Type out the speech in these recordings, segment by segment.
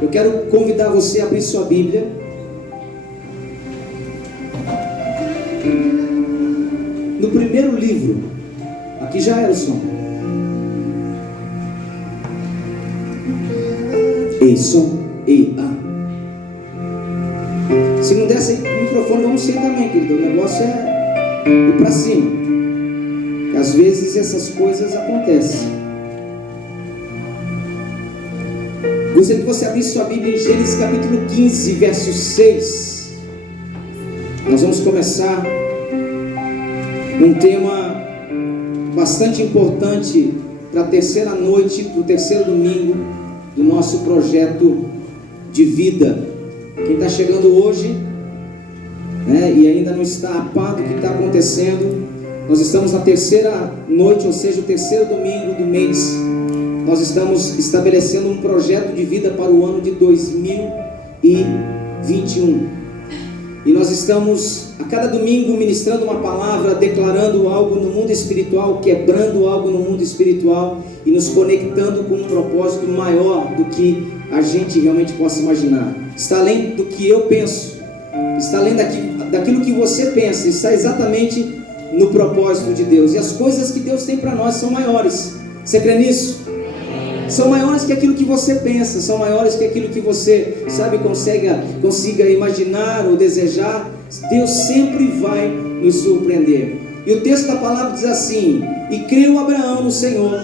Eu quero convidar você a abrir sua Bíblia no primeiro livro. Aqui já era o som. Ei, som. Ei, Se não desce aí o microfone, vamos ser também, querido. O negócio é ir para cima. Porque às vezes essas coisas acontecem. Gostaria que você abrisse sua Bíblia em Gênesis capítulo 15, verso 6. Nós vamos começar um tema bastante importante para a terceira noite, para o terceiro domingo do nosso projeto de vida. Quem está chegando hoje, e ainda não está a par do que está acontecendo, nós estamos na terceira noite, ou seja, o terceiro domingo do mês. Nós estamos estabelecendo um projeto de vida para o ano de 2021. E nós estamos a cada domingo ministrando uma palavra, declarando algo no mundo espiritual, quebrando algo no mundo espiritual e nos conectando com um propósito maior do que a gente realmente possa imaginar. Está além do que eu penso, está além daquilo que você pensa, está exatamente no propósito de Deus. E as coisas que Deus tem para nós são maiores. Você crê nisso? São maiores que aquilo que você pensa, são maiores que aquilo que você, consiga imaginar ou desejar. Deus sempre vai nos surpreender. E o texto da palavra diz assim: e creu Abraão no Senhor,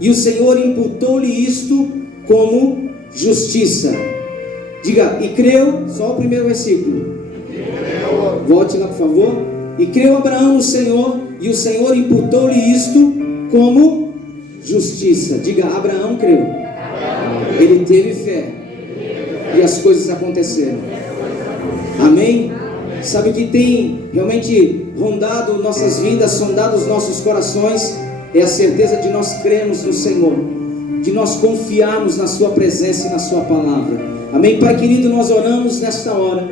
e o Senhor imputou-lhe isto como justiça. Diga, e creu, só o primeiro versículo. Volte lá, por favor. E creu Abraão no Senhor, e o Senhor imputou-lhe isto como justiça. Diga, Abraão creu. Ele teve fé. E as coisas aconteceram. Amém? Sabe o que tem realmente rondado nossas vidas, sondado os nossos corações? É a certeza de nós crermos no Senhor, de nós confiarmos na sua presença e na sua palavra. Amém? Pai querido, nós oramos nesta hora,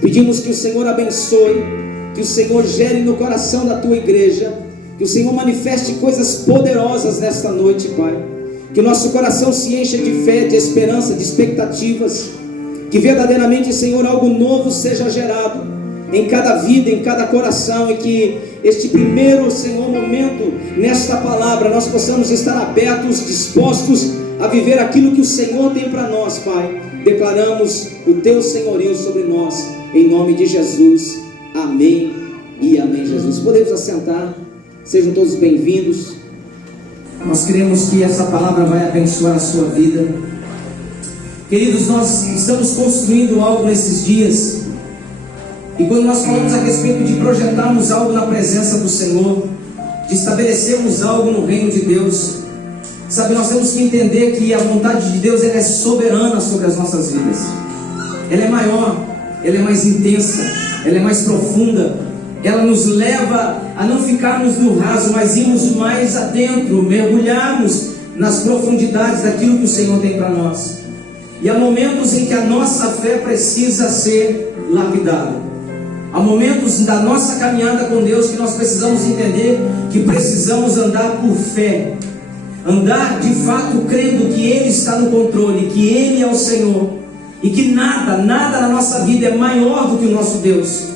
pedimos que o Senhor abençoe, que o Senhor gere no coração da tua igreja, que o Senhor manifeste coisas poderosas nesta noite, Pai. Que o nosso coração se encha de fé, de esperança, de expectativas. Que verdadeiramente, Senhor, algo novo seja gerado em cada vida, em cada coração. E que este primeiro, Senhor, momento nesta palavra, nós possamos estar abertos, dispostos a viver aquilo que o Senhor tem para nós, Pai. Declaramos o Teu senhorio sobre nós, em nome de Jesus. Amém e amém, Jesus. Podemos assentar. Sejam todos bem-vindos. Nós cremos que essa palavra vai abençoar a sua vida. Queridos, nós estamos construindo algo nesses dias. E quando nós falamos a respeito de projetarmos algo na presença do Senhor, de estabelecermos algo no reino de Deus, sabe, nós temos que entender que a vontade de Deus, ela é soberana sobre as nossas vidas. Ela é maior, ela é mais intensa, ela é mais profunda. Ela nos leva a não ficarmos no raso, mas irmos mais adentro, mergulharmos nas profundidades daquilo que o Senhor tem para nós. E há momentos em que a nossa fé precisa ser lapidada. Há momentos da nossa caminhada com Deus que nós precisamos entender que precisamos andar por fé. Andar de fato crendo que Ele está no controle, que Ele é o Senhor. E que nada na nossa vida é maior do que o nosso Deus.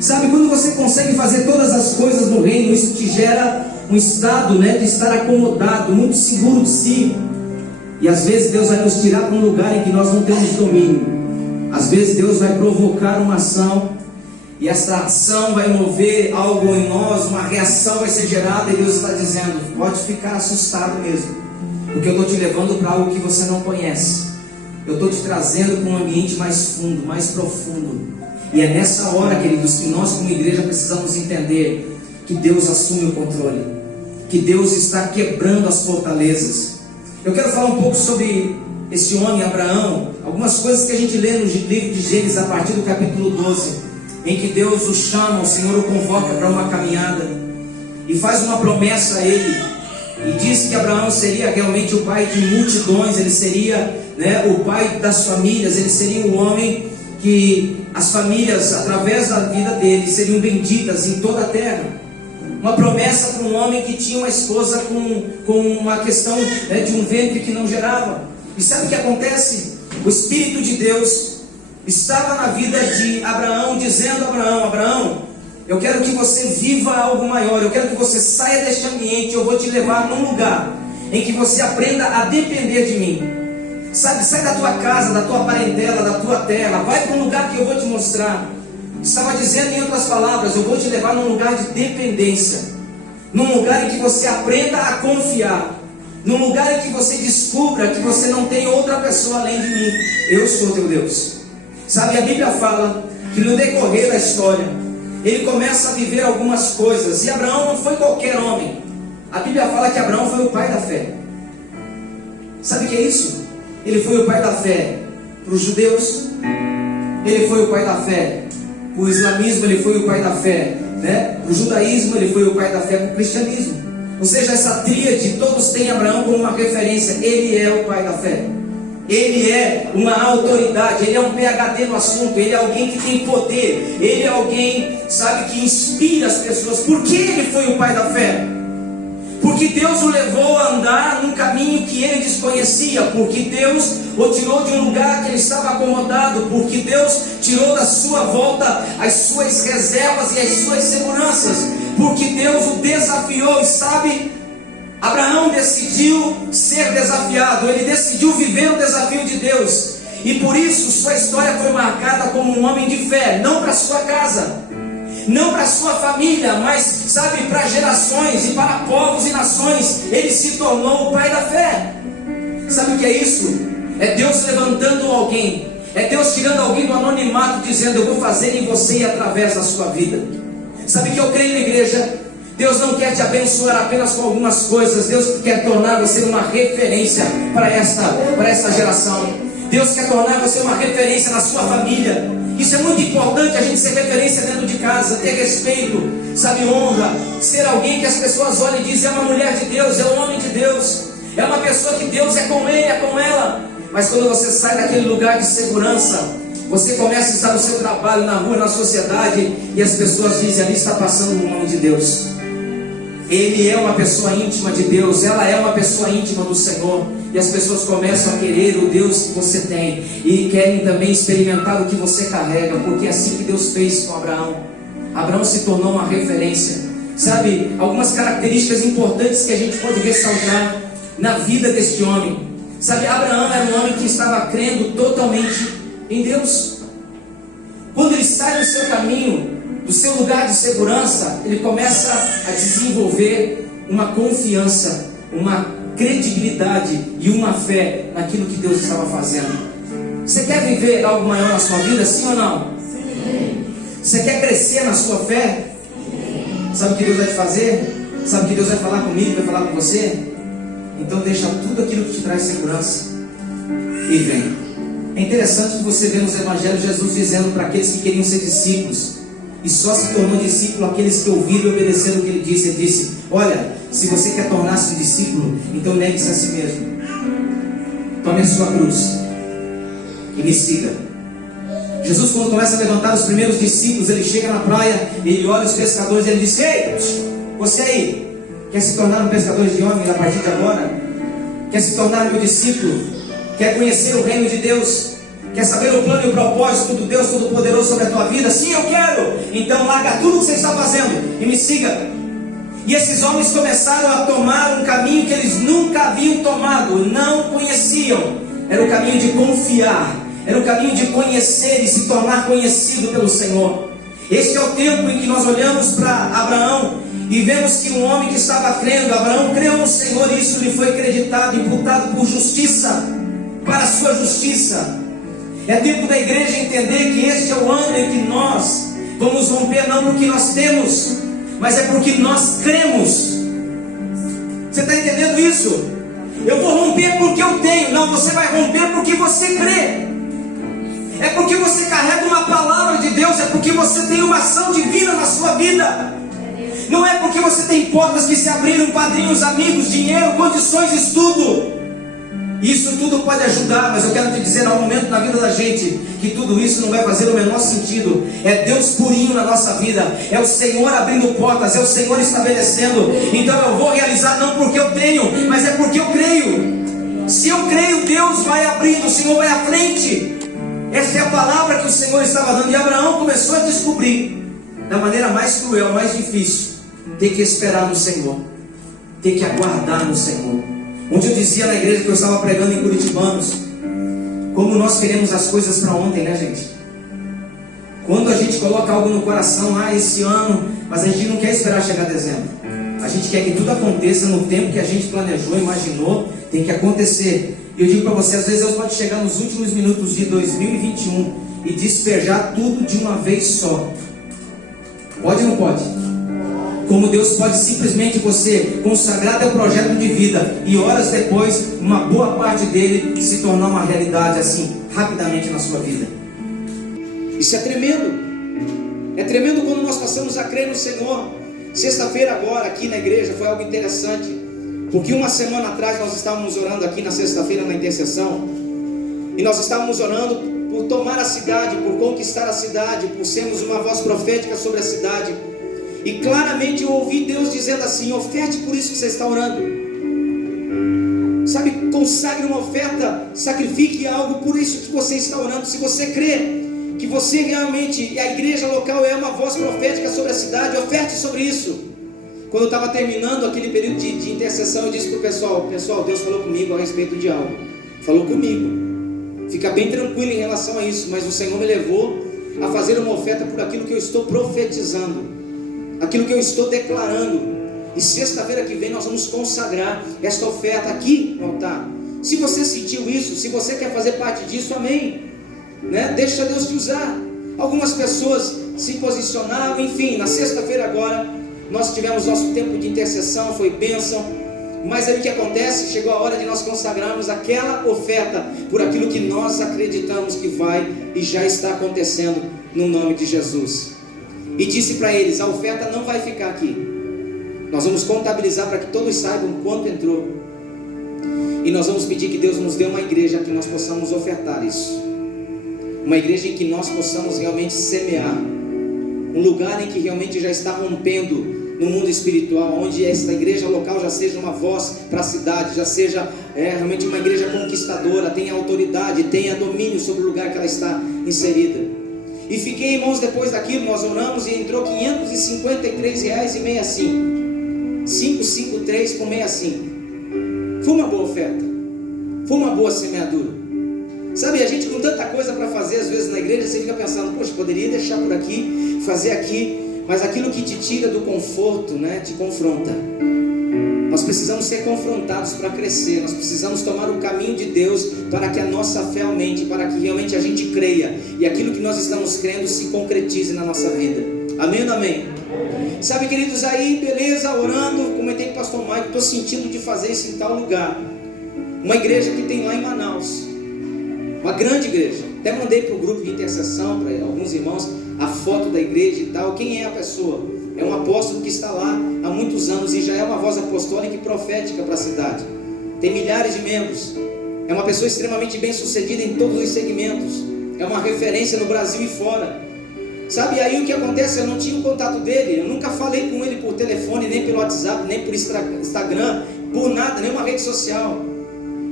Sabe, quando você consegue fazer todas as coisas no reino, isso te gera um estado, de estar acomodado, muito seguro de si. E às vezes Deus vai nos tirar para um lugar em que nós não temos domínio. Às vezes Deus vai provocar uma ação, e essa ação vai mover algo em nós, uma reação vai ser gerada, e Deus está dizendo: pode ficar assustado mesmo, porque eu estou te levando para algo que você não conhece. Eu estou te trazendo para um ambiente mais fundo, mais profundo. E é nessa hora, queridos, que nós como igreja precisamos entender que Deus assume o controle, que Deus está quebrando as fortalezas. Eu quero falar um pouco sobre esse homem Abraão, algumas coisas que a gente lê no livro de Gênesis a partir do capítulo 12, em que Deus o chama, o Senhor o convoca para uma caminhada e faz uma promessa a ele, e diz que Abraão seria realmente o pai de multidões, ele seria o pai das famílias, ele seria um homem que as famílias, através da vida dele, seriam benditas em toda a terra. Uma promessa para um homem que tinha uma esposa com uma questão de um ventre que não gerava. E sabe o que acontece? O Espírito de Deus estava na vida de Abraão, dizendo a Abraão: Abraão, eu quero que você viva algo maior, eu quero que você saia deste ambiente, eu vou te levar num lugar em que você aprenda a depender de mim. Sabe, sai da tua casa, da tua parentela, da tua terra, vai para um lugar que eu vou te mostrar. Estava dizendo em outras palavras: eu vou te levar num lugar de dependência, num lugar em que você aprenda a confiar, num lugar em que você descubra que você não tem outra pessoa além de mim. Eu sou teu Deus. Sabe, a Bíblia fala que no decorrer da história, ele começa a viver algumas coisas. E Abraão não foi qualquer homem. A Bíblia fala que Abraão foi o pai da fé. Sabe o que é isso? Ele foi o pai da fé para os judeus, ele foi o pai da fé para o islamismo, ele foi o pai da fé, né? Para o judaísmo, ele foi o pai da fé para o cristianismo. Ou seja, essa tríade, todos têm Abraão como uma referência. Ele é o pai da fé, ele é uma autoridade, ele é um PhD no assunto, ele é alguém que tem poder, ele é alguém, sabe, que inspira as pessoas. Por que ele foi o pai da fé? Porque Deus o levou a andar num caminho que ele desconhecia, porque Deus o tirou de um lugar que ele estava acomodado, porque Deus tirou da sua volta as suas reservas e as suas seguranças, porque Deus o desafiou. E sabe, Abraão decidiu ser desafiado, ele decidiu viver o desafio de Deus, e por isso sua história foi marcada como um homem de fé, não para sua casa, não para sua família, mas, sabe, para gerações e para povos e nações. Ele se tornou o pai da fé. Sabe o que é isso? É Deus levantando alguém, é Deus tirando alguém do anonimato, dizendo: eu vou fazer em você e através da sua vida. Sabe que eu creio na igreja? Deus não quer te abençoar apenas com algumas coisas, Deus quer tornar você uma referência para esta geração. Deus quer tornar você uma referência na sua família. Isso é muito importante, a gente ser referência dentro de casa, ter respeito, sabe, honra, ser alguém que as pessoas olham e dizem: é uma mulher de Deus, é um homem de Deus, é uma pessoa que Deus é com ele, é com ela. Mas quando você sai daquele lugar de segurança, você começa a estar no seu trabalho, na rua, na sociedade, e as pessoas dizem: ali está passando um homem de Deus. Ele é uma pessoa íntima de Deus, ela é uma pessoa íntima do Senhor. E as pessoas começam a querer o Deus que você tem, e querem também experimentar o que você carrega, porque é assim que Deus fez com Abraão. Abraão se tornou uma referência. Sabe, algumas características importantes que a gente pode ressaltar na vida deste homem. Sabe, Abraão era um homem que estava crendo totalmente em Deus. Quando ele sai do seu caminho, do seu lugar de segurança, ele começa a desenvolver uma confiança, uma credibilidade e uma fé naquilo que Deus estava fazendo. Você quer viver algo maior na sua vida, sim ou não? Sim. Você quer crescer na sua fé? Sim. Sabe o que Deus vai te fazer? Sabe o que Deus vai falar comigo, vai falar com você? Então deixa tudo aquilo que te traz segurança e vem. É interessante que você vê nos evangelhos Jesus dizendo para aqueles que queriam ser discípulos, e só se tornou discípulo aqueles que ouviram e obedeceram o que ele disse. Ele disse: olha, se você quer tornar-se um discípulo, então negue-se a si mesmo, tome a sua cruz e me siga. Jesus, quando começa a levantar os primeiros discípulos, ele chega na praia, ele olha os pescadores e ele diz: ei, você aí, quer se tornar um pescador de homens a partir de agora? Quer se tornar meu discípulo? Quer conhecer o reino de Deus? Quer saber o plano e o propósito do Deus Todo-Poderoso sobre a tua vida? Sim, eu quero! Então larga tudo o que você está fazendo e me siga. E esses homens começaram a tomar um caminho que eles nunca haviam tomado, não conheciam. Era o caminho de confiar, era o caminho de conhecer e se tornar conhecido pelo Senhor. Este é o tempo em que nós olhamos para Abraão e vemos que um homem que estava crendo, Abraão creu no Senhor, e isso lhe foi acreditado, imputado por justiça, para a sua justiça. É tempo da igreja entender que este é o ano em que nós vamos romper, não porque nós temos, mas é porque nós cremos. Você está entendendo isso? Eu vou romper porque eu tenho. Não, você vai romper porque você crê. É porque você carrega uma palavra de Deus, é porque você tem uma ação divina na sua vida. Não é porque você tem portas que se abriram, padrinhos, amigos, dinheiro, condições, estudo. Isso tudo pode ajudar, mas eu quero te dizer, há um momento na vida da gente que tudo isso não vai fazer o menor sentido. É Deus purinho na nossa vida, é o Senhor abrindo portas, é o Senhor estabelecendo. Então eu vou realizar não porque eu tenho, mas é porque eu creio. Se eu creio, Deus vai abrindo, o Senhor vai à frente. Essa é a palavra que o Senhor estava dando. E Abraão começou a descobrir, da maneira mais cruel, mais difícil, ter que esperar no Senhor, ter que aguardar no Senhor. Onde eu dizia na igreja que eu estava pregando em Curitibanos, como nós queremos as coisas para ontem, né, gente? Quando a gente coloca algo no coração, esse ano, mas a gente não quer esperar chegar dezembro. A gente quer que tudo aconteça no tempo que a gente planejou, imaginou, tem que acontecer. E eu digo para você, às vezes Deus pode chegar nos últimos minutos de 2021 e despejar tudo de uma vez só. Pode ou não pode? Como Deus pode simplesmente você consagrar teu projeto de vida e horas depois, uma boa parte dele se tornar uma realidade assim, rapidamente na sua vida. Isso é tremendo. É tremendo quando nós passamos a crer no Senhor. Sexta-feira agora, aqui na igreja, foi algo interessante. Porque uma semana atrás nós estávamos orando aqui na sexta-feira na intercessão. E nós estávamos orando por tomar a cidade, por conquistar a cidade, por sermos uma voz profética sobre a cidade. E claramente eu ouvi Deus dizendo assim: oferte por isso que você está orando. Sabe, consagre uma oferta, sacrifique algo por isso que você está orando. Se você crê que você realmente, e a igreja local é uma voz profética sobre a cidade, oferte sobre isso. Quando eu estava terminando aquele período de intercessão, eu disse para o pessoal, Deus falou comigo a respeito de algo. Falou comigo. Fica bem tranquilo em relação a isso, mas o Senhor me levou a fazer uma oferta por aquilo que eu estou profetizando, aquilo que eu estou declarando. E sexta-feira que vem nós vamos consagrar esta oferta aqui no altar. Se você sentiu isso, se você quer fazer parte disso, amém, né? Deixa Deus te usar. Algumas pessoas se posicionaram, enfim, na sexta-feira agora nós tivemos nosso tempo de intercessão, foi bênção. Mas aí o que acontece? Chegou a hora de nós consagrarmos aquela oferta por aquilo que nós acreditamos que vai e já está acontecendo no nome de Jesus. E disse para eles: a oferta não vai ficar aqui, nós vamos contabilizar para que todos saibam quanto entrou. E nós vamos pedir que Deus nos dê uma igreja que nós possamos ofertar isso, uma igreja em que nós possamos realmente semear, um lugar em que realmente já está rompendo no mundo espiritual, onde esta igreja local já seja uma voz para a cidade, já seja realmente uma igreja conquistadora, tenha autoridade, tenha domínio sobre o lugar que ela está inserida. E fiquei, irmãos, depois daquilo nós oramos e entrou R$553,65, 553,65. Foi uma boa oferta, foi uma boa semeadura. Sabe, a gente com tanta coisa para fazer às vezes na igreja, você fica pensando: poxa, poderia deixar por aqui, fazer aqui. Mas aquilo que te tira do conforto, né, te confronta. Nós precisamos ser confrontados para crescer. Nós precisamos tomar o caminho de Deus para que a nossa fé aumente, para que realmente a gente creia e aquilo que nós estamos crendo se concretize na nossa vida. Amém ou não amém? Sabe, queridos, aí beleza, orando, comentei com o pastor Mike, estou sentindo de fazer isso em tal lugar. Uma igreja que tem lá em Manaus, uma grande igreja. Até mandei para o grupo de intercessão, para alguns irmãos, a foto da igreja e tal. Quem é a pessoa? É um apóstolo que está lá há muitos anos e já é uma voz apostólica e profética para a cidade. Tem milhares de membros. É uma pessoa extremamente bem sucedida em todos os segmentos. É uma referência no Brasil e fora. Sabe, aí o que acontece? Eu não tinha o contato dele. Eu nunca falei com ele por telefone, nem pelo WhatsApp, nem por Instagram, por nada, nenhuma rede social.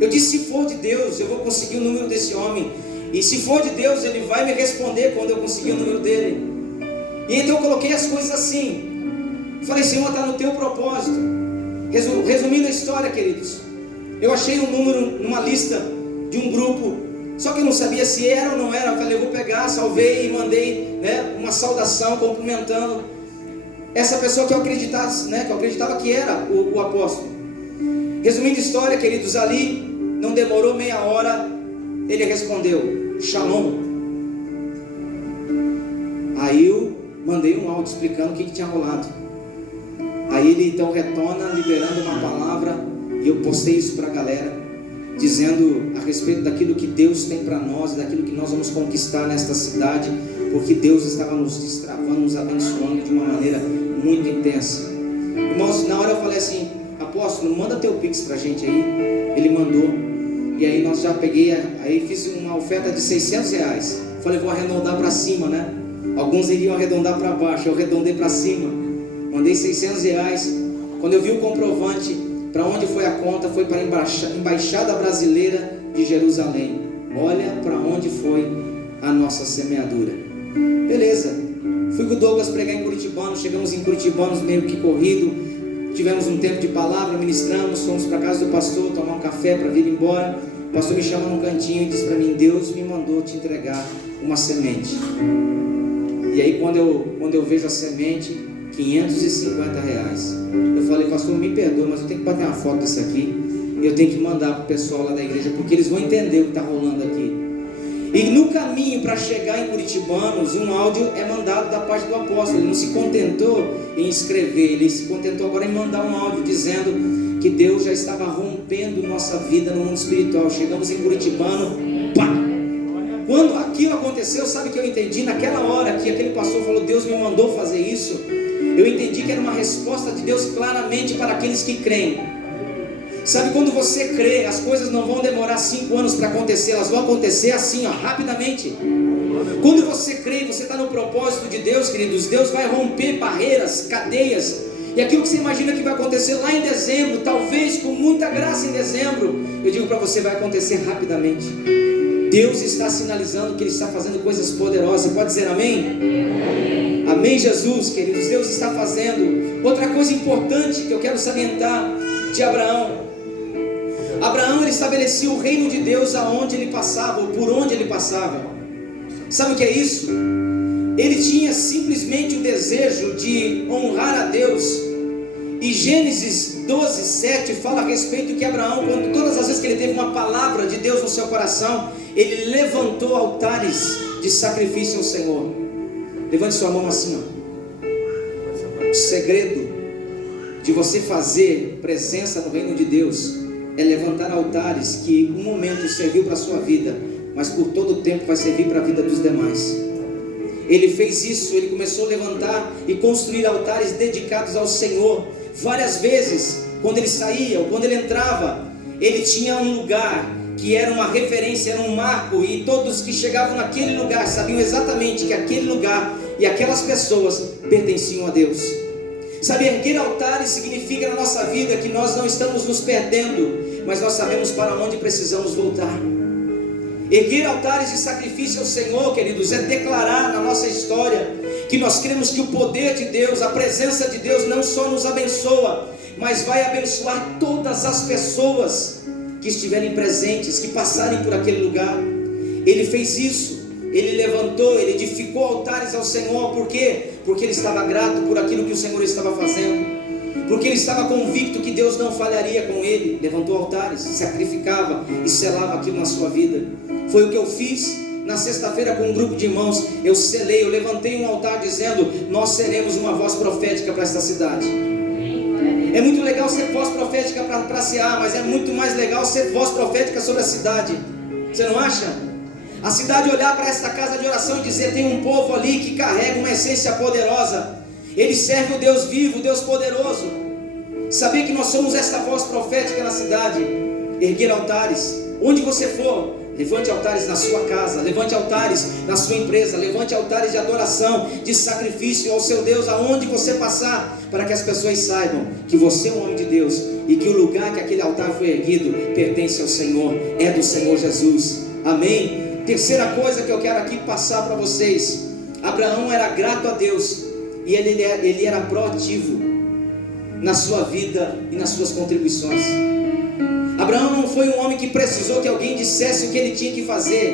Eu disse: se for de Deus, eu vou conseguir o número desse homem. E se for de Deus, ele vai me responder quando eu conseguir o número dele. E então eu coloquei as coisas assim. Falei: Senhor, está no teu propósito. Resumindo a história, queridos, eu achei um número numa lista de um grupo, só que eu não sabia se era ou não era. Eu falei: eu vou pegar, salvei e mandei, né, uma saudação cumprimentando essa pessoa que eu acreditava, né, que eu acreditava que era o apóstolo. Resumindo a história, queridos, ali não demorou meia hora, ele respondeu: Shalom. Aí eu mandei um áudio explicando o que tinha rolado. Aí ele então retorna liberando uma palavra, e eu postei isso para a galera, dizendo a respeito daquilo que Deus tem para nós, daquilo que nós vamos conquistar nesta cidade, porque Deus estava nos destravando, nos abençoando de uma maneira muito intensa. Irmãos, na hora eu falei assim: apóstolo, manda teu Pix para a gente aí. Ele mandou. E aí nós já peguei, aí fiz uma oferta de R$600. Falei: vou arredondar para cima, né? Alguns iriam arredondar para baixo, eu arredondei para cima. Mandei R$600. Quando eu vi o comprovante, Para onde foi a conta? Foi para a Embaixada Brasileira de Jerusalém. Olha para onde foi a nossa semeadura. Beleza, fui com o Douglas pregar em Curitibano. Chegamos em Curitibanos meio que corrido. Tivemos um tempo de palavra, ministramos, fomos para a casa do pastor tomar um café para vir embora. O pastor me chama num cantinho e diz para mim: Deus me mandou te entregar uma semente. E aí quando eu vejo a semente, R$550. Eu falei: pastor, me perdoa, mas eu tenho que bater uma foto disso aqui. Eu tenho que mandar para o pessoal lá da igreja, porque eles vão entender o que está rolando aqui. E no caminho para chegar em Curitibanos, um áudio é mandado da parte do apóstolo. Ele não se contentou em escrever, ele se contentou agora em mandar um áudio dizendo que Deus já estava rompendo nossa vida no mundo espiritual. Chegamos em Curitibano, pá! Quando aquilo aconteceu, sabe o que eu entendi? Naquela hora que aquele pastor falou: Deus me mandou fazer isso, eu entendi que era uma resposta de Deus claramente para aqueles que creem. Sabe, quando você crê, as coisas não vão demorar 5 anos para acontecer, elas vão acontecer assim, ó, rapidamente. Quando você crê, você está no propósito de Deus, queridos. Deus vai romper barreiras, cadeias. E aquilo que você imagina que vai acontecer lá em dezembro, talvez com muita graça em dezembro, eu digo para você, vai acontecer rapidamente. Deus está sinalizando que Ele está fazendo coisas poderosas. Você pode dizer amém? Amém, Jesus, queridos. Deus está fazendo. Outra coisa importante que eu quero salientar de Abraão. Abraão, ele estabelecia o reino de Deus aonde ele passava, ou por onde ele passava. Sabe o que é isso? Ele tinha simplesmente o desejo de honrar a Deus. E Gênesis 12:7 fala a respeito que Abraão, quando todas as vezes que ele teve uma palavra de Deus no seu coração, ele levantou altares de sacrifício ao Senhor. Levante sua mão assim, ó. O segredo de você fazer presença no reino de Deus é levantar altares que um momento serviu para a sua vida, mas por todo o tempo vai servir para a vida dos demais. Ele fez isso, ele começou a levantar e construir altares dedicados ao Senhor. Várias vezes, quando ele saía ou quando ele entrava, ele tinha um lugar que era uma referência, era um marco, e todos que chegavam naquele lugar sabiam exatamente que aquele lugar e aquelas pessoas pertenciam a Deus. Sabe, erguer altares significa na nossa vida que nós não estamos nos perdendo, mas nós sabemos para onde precisamos voltar. Erguer altares de sacrifício ao Senhor, queridos, é declarar na nossa história que nós cremos que o poder de Deus, a presença de Deus não só nos abençoa, mas vai abençoar todas as pessoas que estiverem presentes, que passarem por aquele lugar. Ele fez isso. Ele levantou, ele edificou altares ao Senhor. Por quê? Porque ele estava grato por aquilo que o Senhor estava fazendo, porque ele estava convicto que Deus não falharia com ele. Levantou altares, sacrificava e selava aquilo na sua vida. Foi o que eu fiz na sexta-feira com um grupo de irmãos. Eu selei, eu levantei um altar dizendo: nós seremos uma voz profética para esta cidade. É muito legal ser voz profética para Ceará, mas é muito mais legal ser voz profética sobre a cidade. Você não acha? A cidade olhar para esta casa de oração e dizer: tem um povo ali que carrega uma essência poderosa. Ele serve o Deus vivo, o Deus poderoso. Saber que nós somos esta voz profética na cidade. Erguer altares, onde você for. Levante altares na sua casa, levante altares na sua empresa, levante altares de adoração, de sacrifício ao seu Deus, aonde você passar, para que as pessoas saibam que você é um homem de Deus e que o lugar que aquele altar foi erguido pertence ao Senhor, é do Senhor Jesus. Amém? Terceira coisa que eu quero aqui passar para vocês: Abraão era grato a Deus e ele era proativo na sua vida e nas suas contribuições. Abraão não foi um homem que precisou que alguém dissesse o que ele tinha que fazer.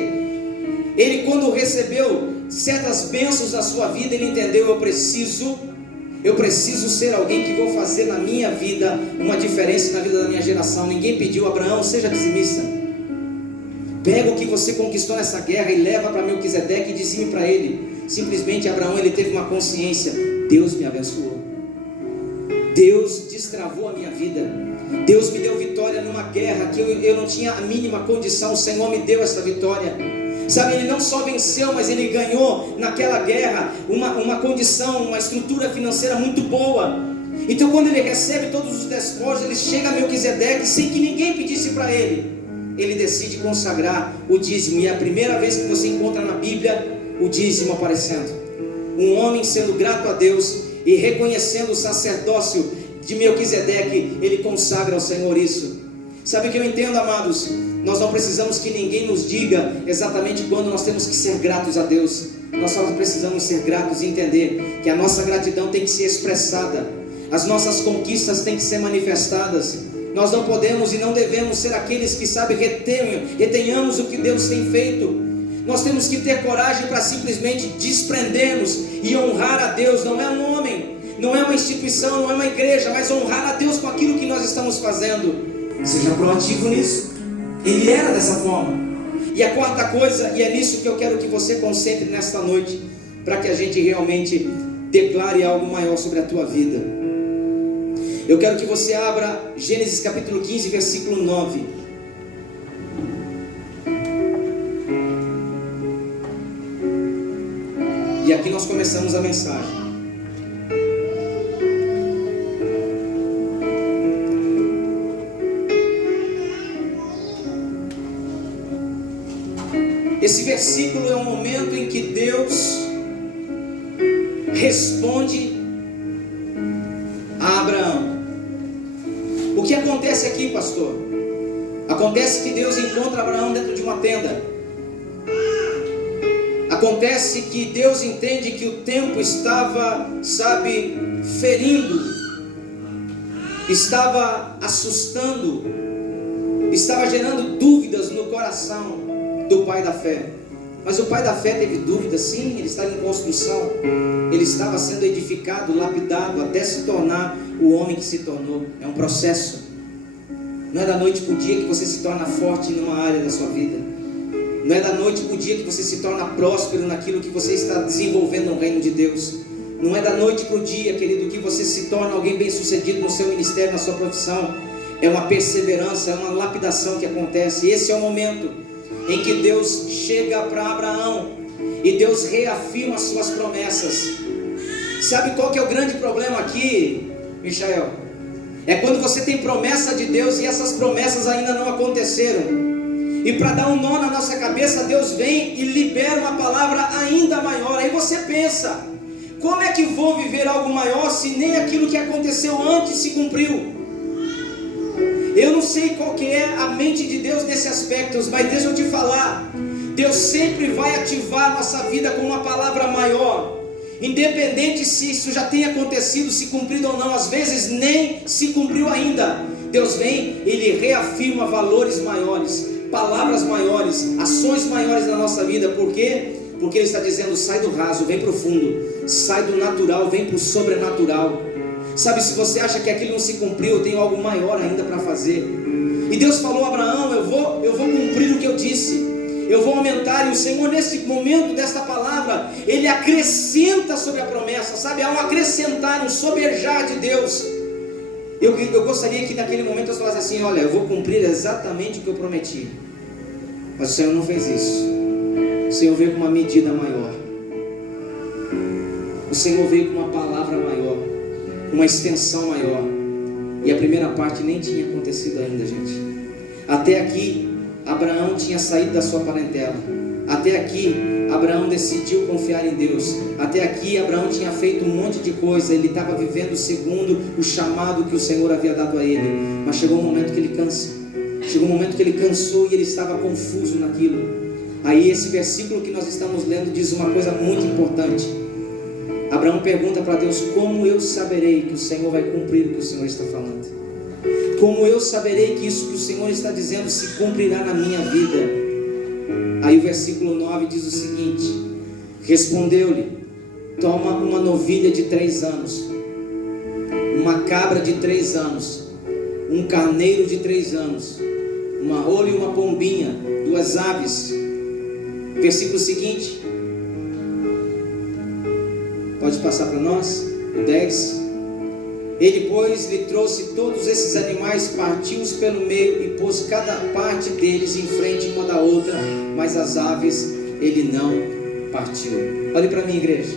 Ele, quando recebeu certas bênçãos na sua vida, ele entendeu: eu preciso ser alguém que vou fazer na minha vida uma diferença na vida da minha geração. Ninguém pediu: Abraão, seja dizimista. Pega o que você conquistou nessa guerra e leva para Melquisedeque e dizime para ele. Simplesmente Abraão, ele teve uma consciência: Deus me abençoou, Deus destravou a minha vida, Deus me deu vitória numa guerra que eu não tinha a mínima condição. O Senhor me deu essa vitória. Sabe, ele não só venceu, mas ele ganhou naquela guerra uma condição, uma estrutura financeira muito boa. Então quando ele recebe todos os despojos, ele chega a Melquisedeque sem que ninguém pedisse para ele. Ele decide consagrar o dízimo, e é a primeira vez que você encontra na Bíblia o dízimo aparecendo. Um homem sendo grato a Deus e reconhecendo o sacerdócio de Melquisedeque, ele consagra ao Senhor isso. Sabe o que eu entendo, amados? Nós não precisamos que ninguém nos diga exatamente quando nós temos que ser gratos a Deus. Nós só precisamos ser gratos e entender que a nossa gratidão tem que ser expressada, as nossas conquistas têm que ser manifestadas. Nós não podemos e não devemos ser aqueles que, retenhamos o que Deus tem feito. Nós temos que ter coragem para simplesmente desprendermos e honrar a Deus. Não é um homem, não é uma instituição, não é uma igreja, mas honrar a Deus com aquilo que nós estamos fazendo. Seja proativo nisso. Ele era dessa forma. E a quarta coisa, e é nisso que eu quero que você concentre nesta noite, para que a gente realmente declare algo maior sobre a tua vida. Eu quero que você abra Gênesis capítulo 15, versículo 9. E aqui nós começamos a mensagem. Esse versículo é um momento em que Deus responde a Abraão. O que acontece aqui, pastor? Acontece que Deus encontra Abraão dentro de uma tenda. Acontece que Deus entende que o tempo estava, ferindo, estava assustando, estava gerando dúvidas no coração do pai da fé. Mas o pai da fé teve dúvida, sim, ele estava em construção, ele estava sendo edificado, lapidado, até se tornar o homem que se tornou. É um processo. Não é da noite para o dia que você se torna forte numa área da sua vida. Não é da noite para o dia que você se torna próspero naquilo que você está desenvolvendo no reino de Deus. Não é da noite para o dia, querido, que você se torna alguém bem sucedido no seu ministério, na sua profissão. É uma perseverança, é uma lapidação que acontece. Esse é o momento em que Deus chega para Abraão e Deus reafirma as suas promessas. Sabe qual que é o grande problema aqui, Michael? É quando você tem promessa de Deus e essas promessas ainda não aconteceram. E para dar um nó na nossa cabeça, Deus vem e libera uma palavra ainda maior. Aí você pensa, como é que vou viver algo maior se nem aquilo que aconteceu antes se cumpriu? Eu não sei qual que é a mente de Deus nesse aspecto, mas deixa eu te falar, Deus sempre vai ativar a nossa vida com uma palavra maior, independente se isso já tenha acontecido, se cumprido ou não. Às vezes nem se cumpriu ainda. Deus vem, Ele reafirma valores maiores, palavras maiores, ações maiores na nossa vida. Por quê? Porque Ele está dizendo, sai do raso, vem para o fundo, sai do natural, vem para o sobrenatural. Sabe, se você acha que aquilo não se cumpriu, eu tenho algo maior ainda para fazer. E Deus falou a Abraão, eu vou cumprir o que eu disse, eu vou aumentar. E o Senhor, nesse momento desta palavra, Ele acrescenta sobre a promessa, sabe, há um acrescentar, um soberjar de Deus. Eu gostaria que naquele momento eu falasse assim, olha, eu vou cumprir exatamente o que eu prometi. Mas o Senhor não fez isso. O Senhor veio com uma medida maior. O Senhor veio com uma palavra maior, uma extensão maior. E a primeira parte nem tinha acontecido ainda, gente. Até aqui Abraão tinha saído da sua parentela. Até aqui Abraão decidiu confiar em Deus. Até aqui Abraão tinha feito um monte de coisa. Ele estava vivendo segundo o chamado que o Senhor havia dado a ele. Mas chegou um momento que ele cansa. Chegou um momento que ele cansou e ele estava confuso naquilo. Aí esse versículo que nós estamos lendo diz uma coisa muito importante. Abraão pergunta para Deus, como eu saberei que o Senhor vai cumprir o que o Senhor está falando? Como eu saberei que isso que o Senhor está dizendo se cumprirá na minha vida? Aí o versículo 9 diz o seguinte, respondeu-lhe, toma uma novilha de 3 anos, uma cabra de 3 anos, um carneiro de 3 anos, uma rola e uma pombinha, 2 aves. Versículo seguinte, pode passar para nós, o 10. Ele, pois, lhe trouxe todos esses animais, partiu-os pelo meio e pôs cada parte deles em frente uma da outra, mas as aves ele não partiu. Olhe para mim, igreja.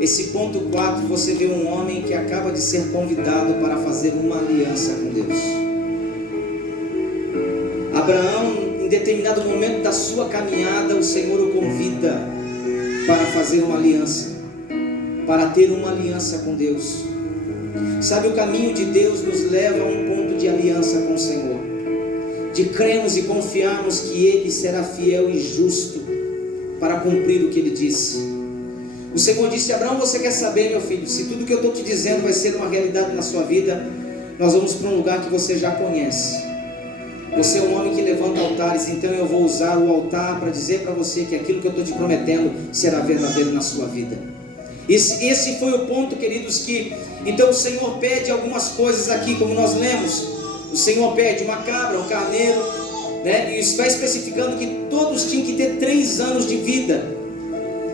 Esse ponto 4, você vê um homem que acaba de ser convidado para fazer uma aliança com Deus. Abraão, em determinado momento da sua caminhada, o Senhor o convida para fazer uma aliança, para ter uma aliança com Deus. Sabe, o caminho de Deus nos leva a um ponto de aliança com o Senhor, de crermos e confiarmos que Ele será fiel e justo para cumprir o que Ele disse. O Senhor disse: Abraão, você quer saber, meu filho, se tudo que eu estou te dizendo vai ser uma realidade na sua vida, nós vamos para um lugar que você já conhece. Você é um homem que levanta altares, então eu vou usar o altar para dizer para você que aquilo que eu estou te prometendo será verdadeiro na sua vida. Esse foi o ponto, queridos, que então o Senhor pede algumas coisas aqui, como nós lemos. O Senhor pede uma cabra, um carneiro, né? E isso vai especificando que todos tinham que ter 3 anos de vida.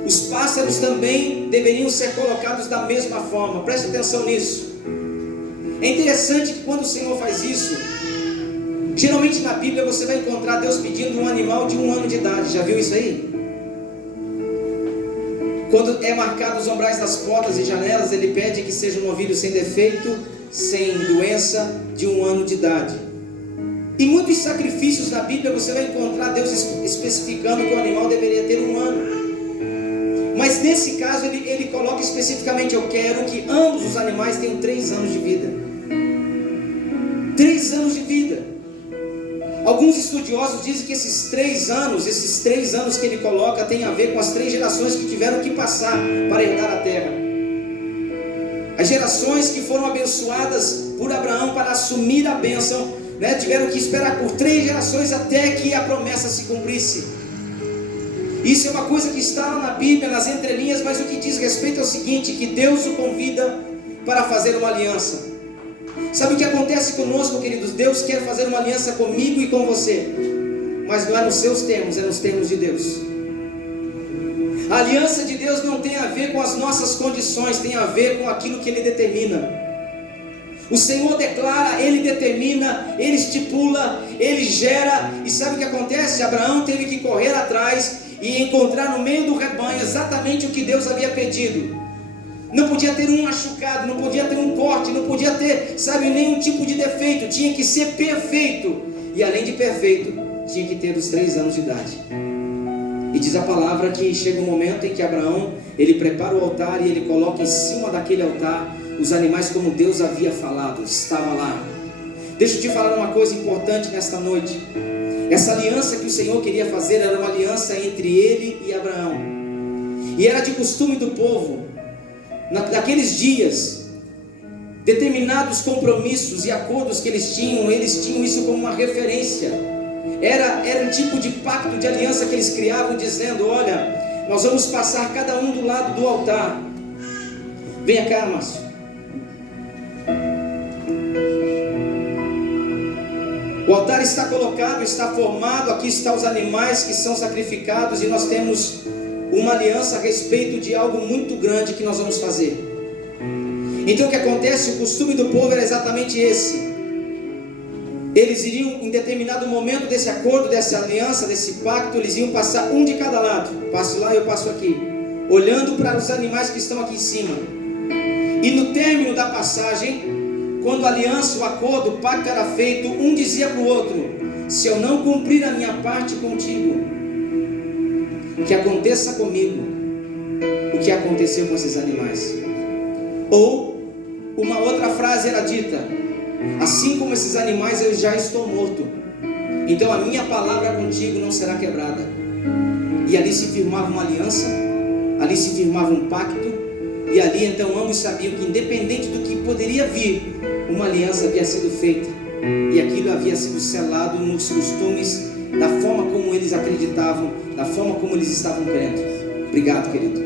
Os pássaros também deveriam ser colocados da mesma forma. Preste atenção nisso. É interessante que quando o Senhor faz isso, geralmente na Bíblia você vai encontrar Deus pedindo um animal de 1 ano de idade. Já viu isso aí? Quando é marcado os umbrais das portas e janelas, Ele pede que seja um novilho sem defeito, sem doença, de 1 ano de idade. Em muitos sacrifícios na Bíblia você vai encontrar Deus especificando que o animal deveria ter 1 ano. Mas nesse caso ele coloca especificamente: eu quero que ambos os animais tenham 3 anos de vida. 3 anos de vida. Alguns estudiosos dizem que esses 3 anos que ele coloca tem a ver com as 3 gerações que tiveram que passar para herdar a terra. As gerações que foram abençoadas por Abraão para assumir a bênção, né, tiveram que esperar por 3 gerações até que a promessa se cumprisse. Isso é uma coisa que está lá na Bíblia, nas entrelinhas, mas o que diz respeito é o seguinte: que Deus o convida para fazer uma aliança. Sabe o que acontece conosco, queridos? Deus quer fazer uma aliança comigo e com você, mas não é nos seus termos, é nos termos de Deus. A aliança de Deus não tem a ver com as nossas condições, tem a ver com aquilo que Ele determina. O Senhor declara, Ele determina, Ele estipula, Ele gera. E sabe o que acontece? Abraão teve que correr atrás e encontrar no meio do rebanho exatamente o que Deus havia pedido. Não podia ter um machucado, não podia ter um corte, não podia ter, sabe, nenhum tipo de defeito. Tinha que ser perfeito. E além de perfeito, tinha que ter os 3 anos de idade. E diz a palavra que chega um momento em que Abraão, ele prepara o altar e ele coloca em cima daquele altar os animais como Deus havia falado. Estava lá. Deixa eu te falar uma coisa importante nesta noite. Essa aliança que o Senhor queria fazer era uma aliança entre Ele e Abraão. E era de costume do povo, naqueles dias, determinados compromissos e acordos que eles tinham isso como uma referência. Era um tipo de pacto, de aliança que eles criavam, dizendo: olha, nós vamos passar cada um do lado do altar. Venha cá, Márcio. O altar está colocado, está formado, aqui estão os animais que são sacrificados, e nós temos uma aliança a respeito de algo muito grande que nós vamos fazer. Então o que acontece? O costume do povo era exatamente esse. Eles iriam, em determinado momento desse acordo, dessa aliança, desse pacto, eles iam passar um de cada lado. Passo lá e eu passo aqui, olhando para os animais que estão aqui em cima. E no término da passagem, quando a aliança, o acordo, o pacto era feito, um dizia para o outro: se eu não cumprir a minha parte contigo, que aconteça comigo o que aconteceu com esses animais. Ou uma outra frase era dita: assim como esses animais, eu já estou morto, então a minha palavra contigo não será quebrada. E ali se firmava uma aliança, ali se firmava um pacto, e ali então ambos sabiam que, independente do que poderia vir, uma aliança havia sido feita, e aquilo havia sido selado nos costumes, da forma como eles acreditavam, da forma como eles estavam crendo. Obrigado, querido.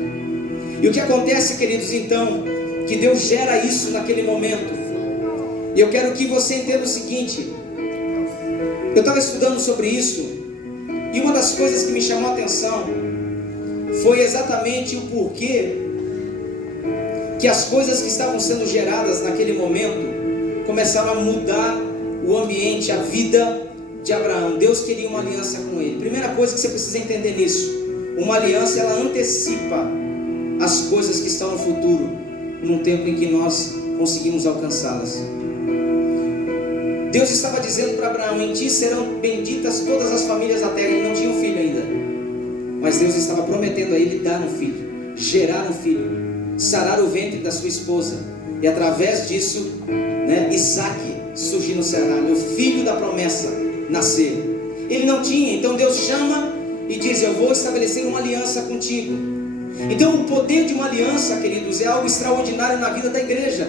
E o que acontece, queridos, então, que Deus gera isso naquele momento. E eu quero que você entenda o seguinte: eu estava estudando sobre isso, e uma das coisas que me chamou a atenção foi exatamente o porquê que as coisas que estavam sendo geradas naquele momento começaram a mudar o ambiente, a vida de Abraão. Deus queria uma aliança com ele. Primeira coisa que você precisa entender nisso: uma aliança, ela antecipa as coisas que estão no futuro, num tempo em que nós conseguimos alcançá-las. Deus estava dizendo para Abraão: em ti serão benditas todas as famílias da terra. Ele não tinha um filho ainda, mas Deus estava prometendo a ele dar um filho, gerar um filho, sarar o ventre da sua esposa. E através disso, Isaac surgiu no cenário, o filho da promessa nascer. Ele não tinha, então Deus chama e diz: eu vou estabelecer uma aliança contigo. Então o poder de uma aliança, queridos, é algo extraordinário na vida da igreja.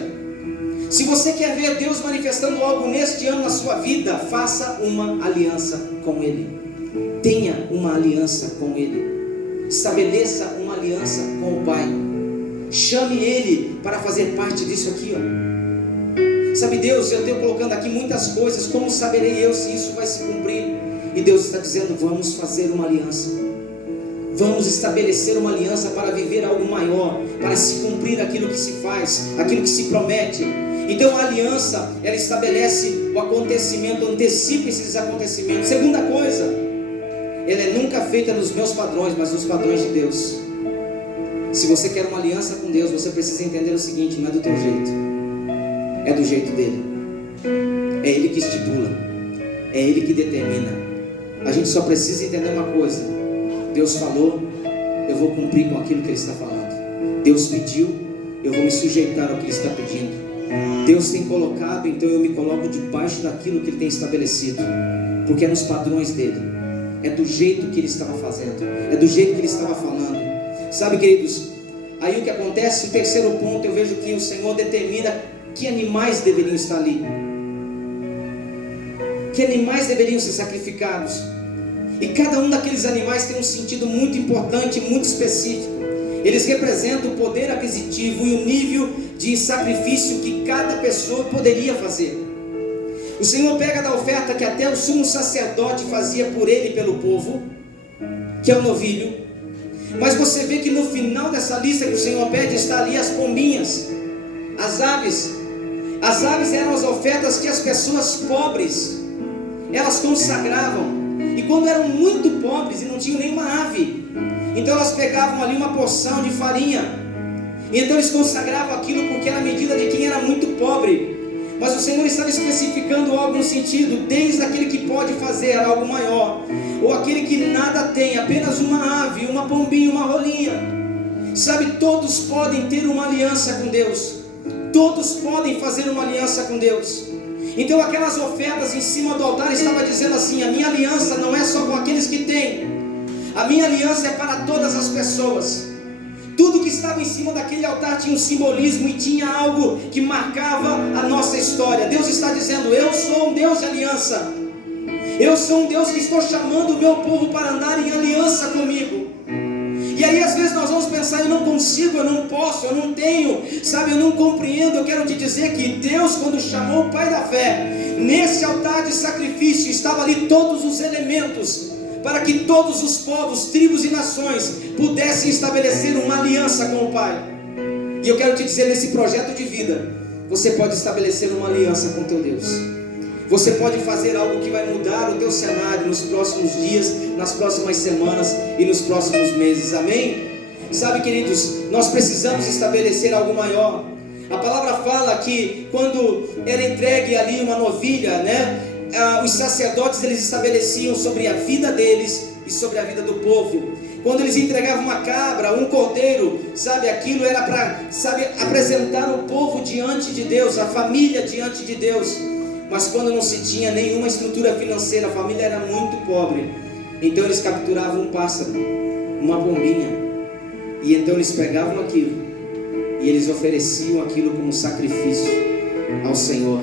Se você quer ver Deus manifestando algo neste ano na sua vida, faça uma aliança com Ele. Tenha uma aliança com Ele. Estabeleça uma aliança com o Pai. Chame Ele para fazer parte disso aqui, Sabe, Deus, eu tenho colocando aqui muitas coisas. Como saberei eu se isso vai se cumprir? E Deus está dizendo: vamos fazer uma aliança. Vamos estabelecer uma aliança para viver algo maior, para se cumprir aquilo que se faz, aquilo que se promete. Então a aliança, ela estabelece o acontecimento, antecipa esses acontecimentos. Segunda coisa, ela é nunca feita nos meus padrões, mas nos padrões de Deus. Se você quer uma aliança com Deus, você precisa entender o seguinte: não é do teu jeito, é do jeito dele. É Ele que estipula, é Ele que determina. A gente só precisa entender uma coisa: Deus falou, eu vou cumprir com aquilo que Ele está falando. Deus pediu, eu vou me sujeitar ao que Ele está pedindo. Deus tem colocado, então eu me coloco debaixo daquilo que Ele tem estabelecido, porque é nos padrões dEle, é do jeito que Ele estava fazendo, é do jeito que Ele estava falando. Sabe, queridos, aí o que acontece, o terceiro ponto, eu vejo que o Senhor determina que animais deveriam estar ali, que animais deveriam ser sacrificados. E cada um daqueles animais tem um sentido muito importante, muito específico. Eles representam o poder aquisitivo e o nível de sacrifício que cada pessoa poderia fazer. O Senhor pega da oferta que até o sumo sacerdote fazia por ele e pelo povo, que é o novilho. Mas você vê que no final dessa lista que o Senhor pede está ali as pombinhas, as aves. As aves eram as ofertas que as pessoas pobres, elas consagravam. E quando eram muito pobres e não tinham nenhuma ave, então elas pegavam ali uma porção de farinha, e então eles consagravam aquilo porque era a medida de quem era muito pobre. Mas o Senhor estava especificando algo no sentido, desde aquele que pode fazer algo maior, ou aquele que nada tem, apenas uma ave, uma pombinha, uma rolinha. Sabe, todos podem ter uma aliança com Deus, todos podem fazer uma aliança com Deus. Então aquelas ofertas em cima do altar estava dizendo assim: a minha aliança não é só com aqueles que têm, a minha aliança é para todas as pessoas. Tudo que estava em cima daquele altar tinha um simbolismo e tinha algo que marcava a nossa história. Deus está dizendo: eu sou um Deus de aliança, eu sou um Deus que estou chamando o meu povo para andar em aliança comigo. E aí às vezes nós vamos pensar: eu não consigo, eu não posso, eu não tenho, sabe, eu não compreendo. Eu quero te dizer que Deus, quando chamou o pai da fé, nesse altar de sacrifício estava ali todos os elementos para que todos os povos, tribos e nações pudessem estabelecer uma aliança com o Pai. E eu quero te dizer, nesse projeto de vida, você pode estabelecer uma aliança com teu Deus. Você pode fazer algo que vai mudar o teu cenário nos próximos dias, nas próximas semanas e nos próximos meses. Amém? Sabe, queridos, nós precisamos estabelecer algo maior. A palavra fala que quando era entregue ali uma novilha, os sacerdotes, eles estabeleciam sobre a vida deles e sobre a vida do povo. Quando eles entregavam uma cabra, um cordeiro, sabe, aquilo era para, apresentar o povo diante de Deus, a família diante de Deus. Mas quando não se tinha nenhuma estrutura financeira, a família era muito pobre, então eles capturavam um pássaro, uma pombinha, e então eles pegavam aquilo e eles ofereciam aquilo como sacrifício ao Senhor.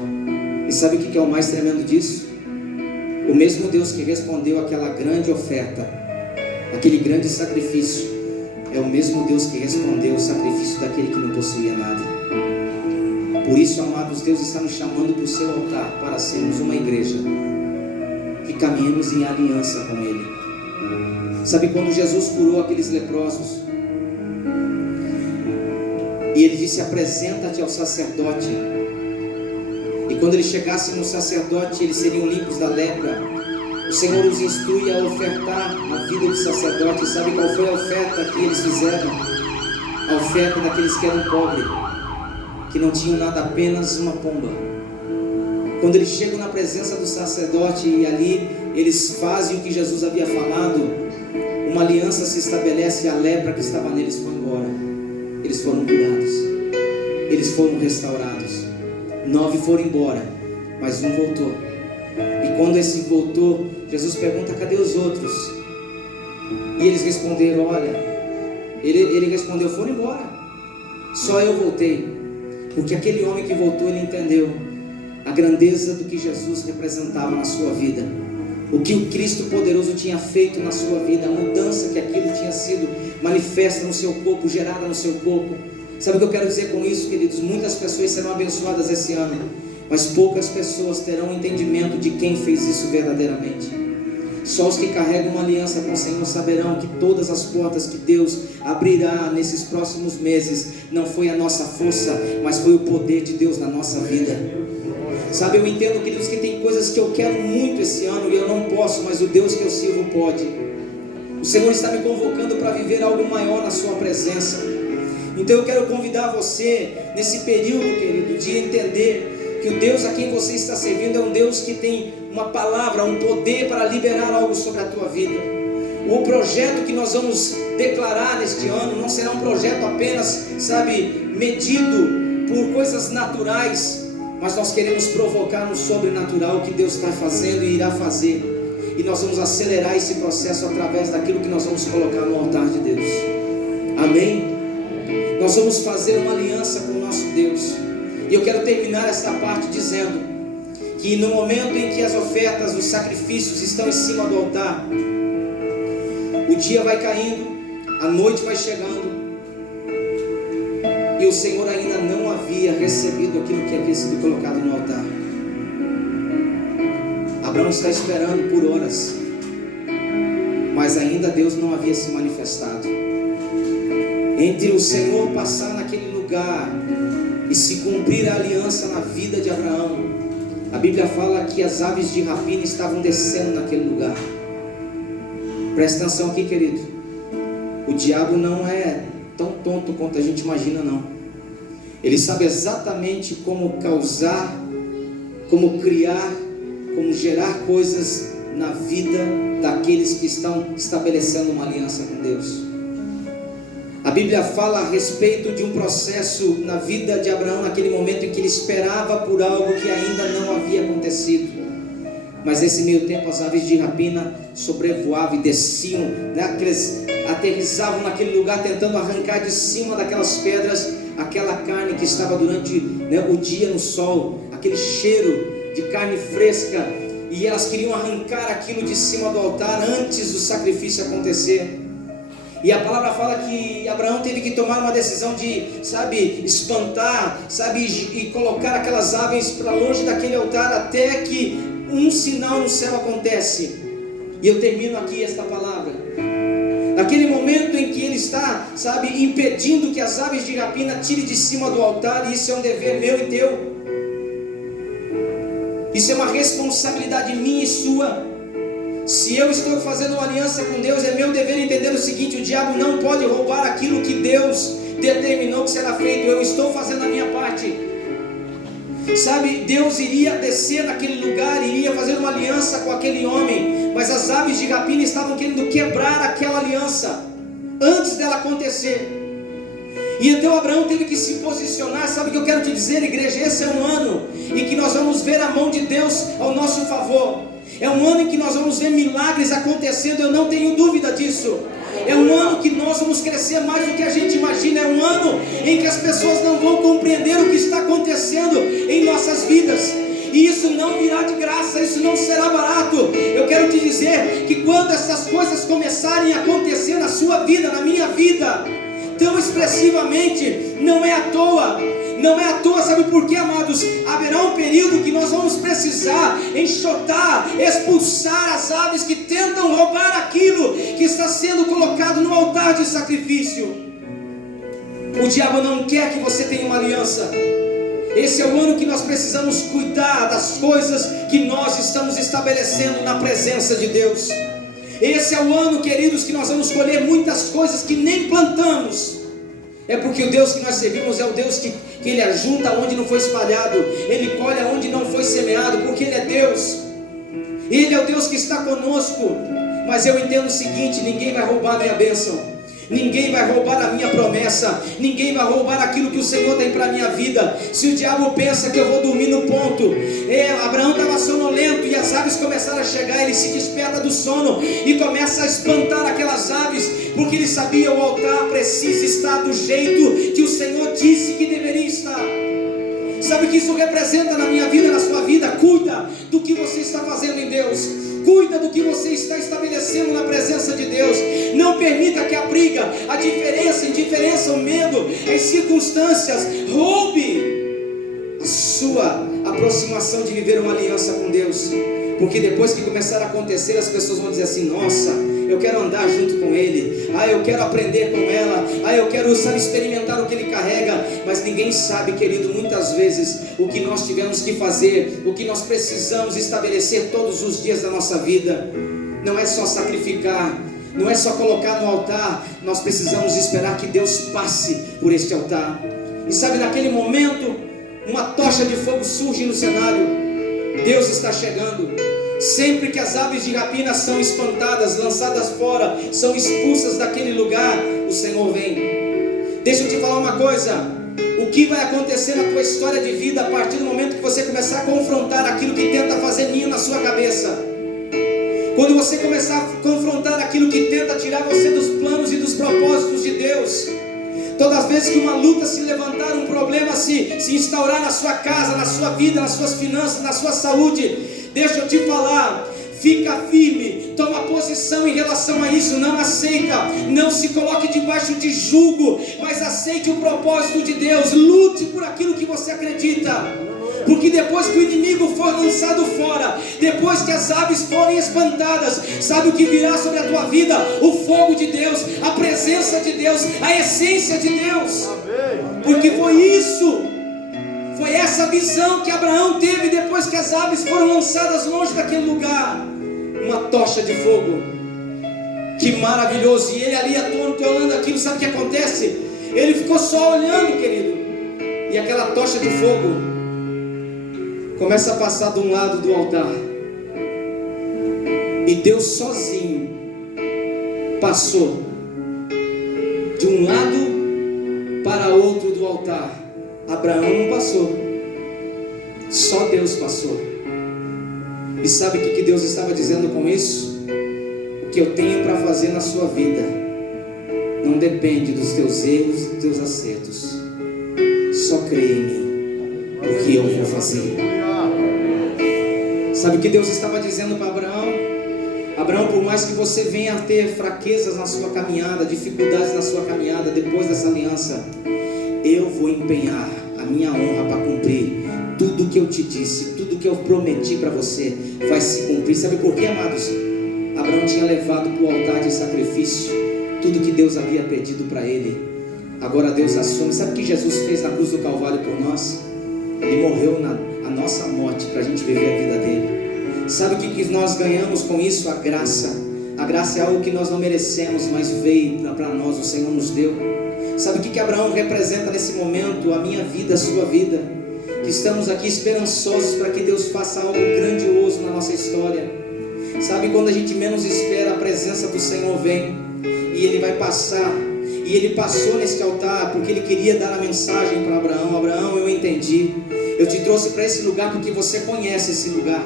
E sabe o que é o mais tremendo disso? O mesmo Deus que respondeu aquela grande oferta, aquele grande sacrifício, é o mesmo Deus que respondeu o sacrifício daquele que não possuía nada. Por isso, amados, Deus está nos chamando para o seu altar, para sermos uma igreja que caminhemos em aliança com Ele. Sabe, quando Jesus curou aqueles leprosos, e Ele disse: apresenta-te ao sacerdote, e quando eles chegassem no sacerdote, eles seriam limpos da lepra. O Senhor os instrui a ofertar a vida do sacerdote. E sabe qual foi a oferta que eles fizeram? A oferta daqueles que eram pobres, que não tinham nada, apenas uma pomba. Quando eles chegam na presença do sacerdote e ali eles fazem o que Jesus havia falado, uma aliança se estabelece e a lepra que estava neles foi embora. Eles foram curados. eles foram restaurados. 9 foram embora, mas um voltou. E quando esse voltou, Jesus pergunta: cadê os outros? E eles responderam: olha, ele respondeu: foram embora, só eu voltei. Porque aquele homem que voltou, ele entendeu a grandeza do que Jesus representava na sua vida, o que o Cristo poderoso tinha feito na sua vida, a mudança que aquilo tinha sido manifesta no seu corpo, gerada no seu corpo. Sabe o que eu quero dizer com isso, queridos? Muitas pessoas serão abençoadas esse ano, mas poucas pessoas terão entendimento de quem fez isso verdadeiramente. Só os que carregam uma aliança com o Senhor saberão que todas as portas que Deus abrirá nesses próximos meses não foi a nossa força, mas foi o poder de Deus na nossa vida. Sabe, eu entendo, queridos, que tem coisas que eu quero muito esse ano e eu não posso, mas o Deus que eu sirvo pode. O Senhor está me convocando para viver algo maior na sua presença. Então eu quero convidar você nesse período, querido, de entender que o Deus a quem você está servindo é um Deus que tem uma palavra, um poder para liberar algo sobre a tua vida. O projeto que nós vamos declarar neste ano não será um projeto apenas, sabe, medido por coisas naturais, mas nós queremos provocar no sobrenatural o que Deus está fazendo e irá fazer. E nós vamos acelerar esse processo através daquilo que nós vamos colocar no altar de Deus. Amém? Nós vamos fazer uma aliança com o nosso Deus. E eu quero terminar esta parte dizendo que no momento em que as ofertas, os sacrifícios estão em cima do altar, o dia vai caindo, a noite vai chegando, e o Senhor ainda não havia recebido aquilo que havia sido colocado no altar. Abraão está esperando por horas, mas ainda Deus não havia se manifestado. Entre o Senhor passar naquele lugar e se cumprir a aliança na vida de Abraão, a Bíblia fala que as aves de rapina estavam descendo naquele lugar. Presta atenção aqui, querido. O diabo não é tão tonto quanto a gente imagina, não. Ele sabe exatamente como causar, como criar, como gerar coisas na vida daqueles que estão estabelecendo uma aliança com Deus. A Bíblia fala a respeito de um processo na vida de Abraão, naquele momento em que ele esperava por algo que ainda não havia acontecido. Mas nesse meio tempo as aves de rapina sobrevoavam e desciam, né? Eles aterrissavam naquele lugar, tentando arrancar de cima daquelas pedras aquela carne que estava durante, né, o dia no sol, aquele cheiro de carne fresca, e elas queriam arrancar aquilo de cima do altar antes do sacrifício acontecer. E a palavra fala que Abraão teve que tomar uma decisão de, sabe, espantar, sabe, e colocar aquelas aves para longe daquele altar, até que um sinal no céu acontece. E eu termino aqui esta palavra. Naquele momento em que ele está, sabe, impedindo que as aves de rapina tirem de cima do altar, e isso é um dever meu e teu. Isso é uma responsabilidade minha e sua. Se eu estou fazendo uma aliança com Deus, é meu dever entender o seguinte: o diabo não pode roubar aquilo que Deus determinou que será feito. Eu estou fazendo a minha parte. Sabe, Deus iria descer naquele lugar, iria fazer uma aliança com aquele homem, mas as aves de rapina estavam querendo quebrar aquela aliança antes dela acontecer. E então Abraão teve que se posicionar. Sabe o que eu quero te dizer, igreja? Esse é um ano em que nós vamos ver a mão de Deus ao nosso favor. É um ano em que nós vamos ver milagres acontecendo, eu não tenho dúvida disso. É um ano que nós vamos crescer mais do que a gente imagina. É um ano em que as pessoas não vão compreender o que está acontecendo em nossas vidas. E isso não virá de graça, isso não será barato. Eu quero te dizer que quando essas coisas começarem a acontecer na sua vida, na minha vida, tão expressivamente, não é à toa. Não é à toa, sabe por quê, amados? Haverá um período que nós vamos precisar enxotar, expulsar as aves que tentam roubar aquilo que está sendo colocado no altar de sacrifício. O diabo não quer que você tenha uma aliança. Esse é o ano que nós precisamos cuidar das coisas que nós estamos estabelecendo na presença de Deus. Esse é o ano, queridos, que nós vamos colher muitas coisas que nem plantamos. É porque o Deus que nós servimos é o Deus que Ele ajunta onde não foi espalhado, Ele colhe onde não foi semeado, porque Ele é Deus. Ele é o Deus que está conosco. Mas eu entendo o seguinte: ninguém vai roubar a minha bênção. Ninguém vai roubar a minha promessa, ninguém vai roubar aquilo que o Senhor tem para a minha vida. Se o diabo pensa que eu vou dormir no ponto, Abraão estava sonolento e as aves começaram a chegar. Ele se desperta do sono e começa a espantar aquelas aves, porque ele sabia: o altar precisa estar do jeito que o Senhor disse que deveria estar. Sabe o que isso representa na minha vida, na sua vida? Cuida do que você está fazendo em Deus. Cuida do que você está estabelecendo na presença de Deus. Não permita que a briga, a indiferença, o medo, as circunstâncias roube a sua aproximação de viver uma aliança com Deus. Porque depois que começar a acontecer, as pessoas vão dizer assim: nossa, eu quero andar junto com ele, eu quero aprender com ela, eu quero experimentar o que ele carrega. Mas ninguém sabe, querido, muitas vezes o que nós tivemos que fazer, o que nós precisamos estabelecer todos os dias da nossa vida. Não é só sacrificar, não é só colocar no altar. Nós precisamos esperar que Deus passe por este altar. E sabe, naquele momento, uma tocha de fogo surge no cenário. Deus está chegando. Sempre que as aves de rapina são espantadas, lançadas fora, são expulsas daquele lugar, o Senhor vem. Deixa eu te falar uma coisa: o que vai acontecer na tua história de vida a partir do momento que você começar a confrontar aquilo que tenta fazer ninho na sua cabeça? Quando você começar a confrontar aquilo que tenta tirar você dos planos e dos propósitos de Deus. Todas as vezes que uma luta se levantar, um problema se instaurar na sua casa, na sua vida, nas suas finanças, na sua saúde, deixa eu te falar, fica firme, toma posição em relação a isso. Não aceita, não se coloque debaixo de jugo, mas aceite o propósito de Deus. Lute por aquilo que você acredita. Porque depois que o inimigo for lançado fora, depois que as aves forem espantadas, sabe o que virá sobre a tua vida? O fogo de Deus, a presença de Deus, a essência de Deus. Porque foi essa visão que Abraão teve depois que as aves foram lançadas longe daquele lugar. Uma tocha de fogo. Que maravilhoso. E ele ali atônito, olhando aquilo, sabe o que acontece? Ele ficou só olhando, querido. E aquela tocha de fogo começa a passar de um lado do altar. E Deus sozinho passou de um lado para outro do altar. Abraão não passou, só Deus passou. E sabe o que Deus estava dizendo com isso? O que eu tenho para fazer na sua vida não depende dos teus erros e dos teus acertos. Só creia em mim, porque eu vou fazer. Sabe o que Deus estava dizendo para Abraão? Abraão, por mais que você venha a ter fraquezas na sua caminhada, dificuldades na sua caminhada, depois dessa aliança, eu vou empenhar a minha honra para cumprir tudo que eu te disse, tudo que eu prometi para você vai se cumprir. Sabe por quê, amados? Abraão tinha levado para o altar de sacrifício tudo que Deus havia pedido para ele. Agora Deus assume. Sabe o que Jesus fez na cruz do Calvário por nós? Ele morreu a nossa morte para a gente viver a vida dele. Sabe o que nós ganhamos com isso? A graça. A graça é algo que nós não merecemos, mas veio para nós, o Senhor nos deu. Sabe o que Abraão representa nesse momento? A minha vida, a sua vida. Que estamos aqui esperançosos para que Deus faça algo grandioso na nossa história. Sabe, quando a gente menos espera, a presença do Senhor vem. E Ele vai passar. E Ele passou neste altar porque Ele queria dar a mensagem para Abraão. Abraão, eu entendi. Eu te trouxe para esse lugar porque você conhece esse lugar.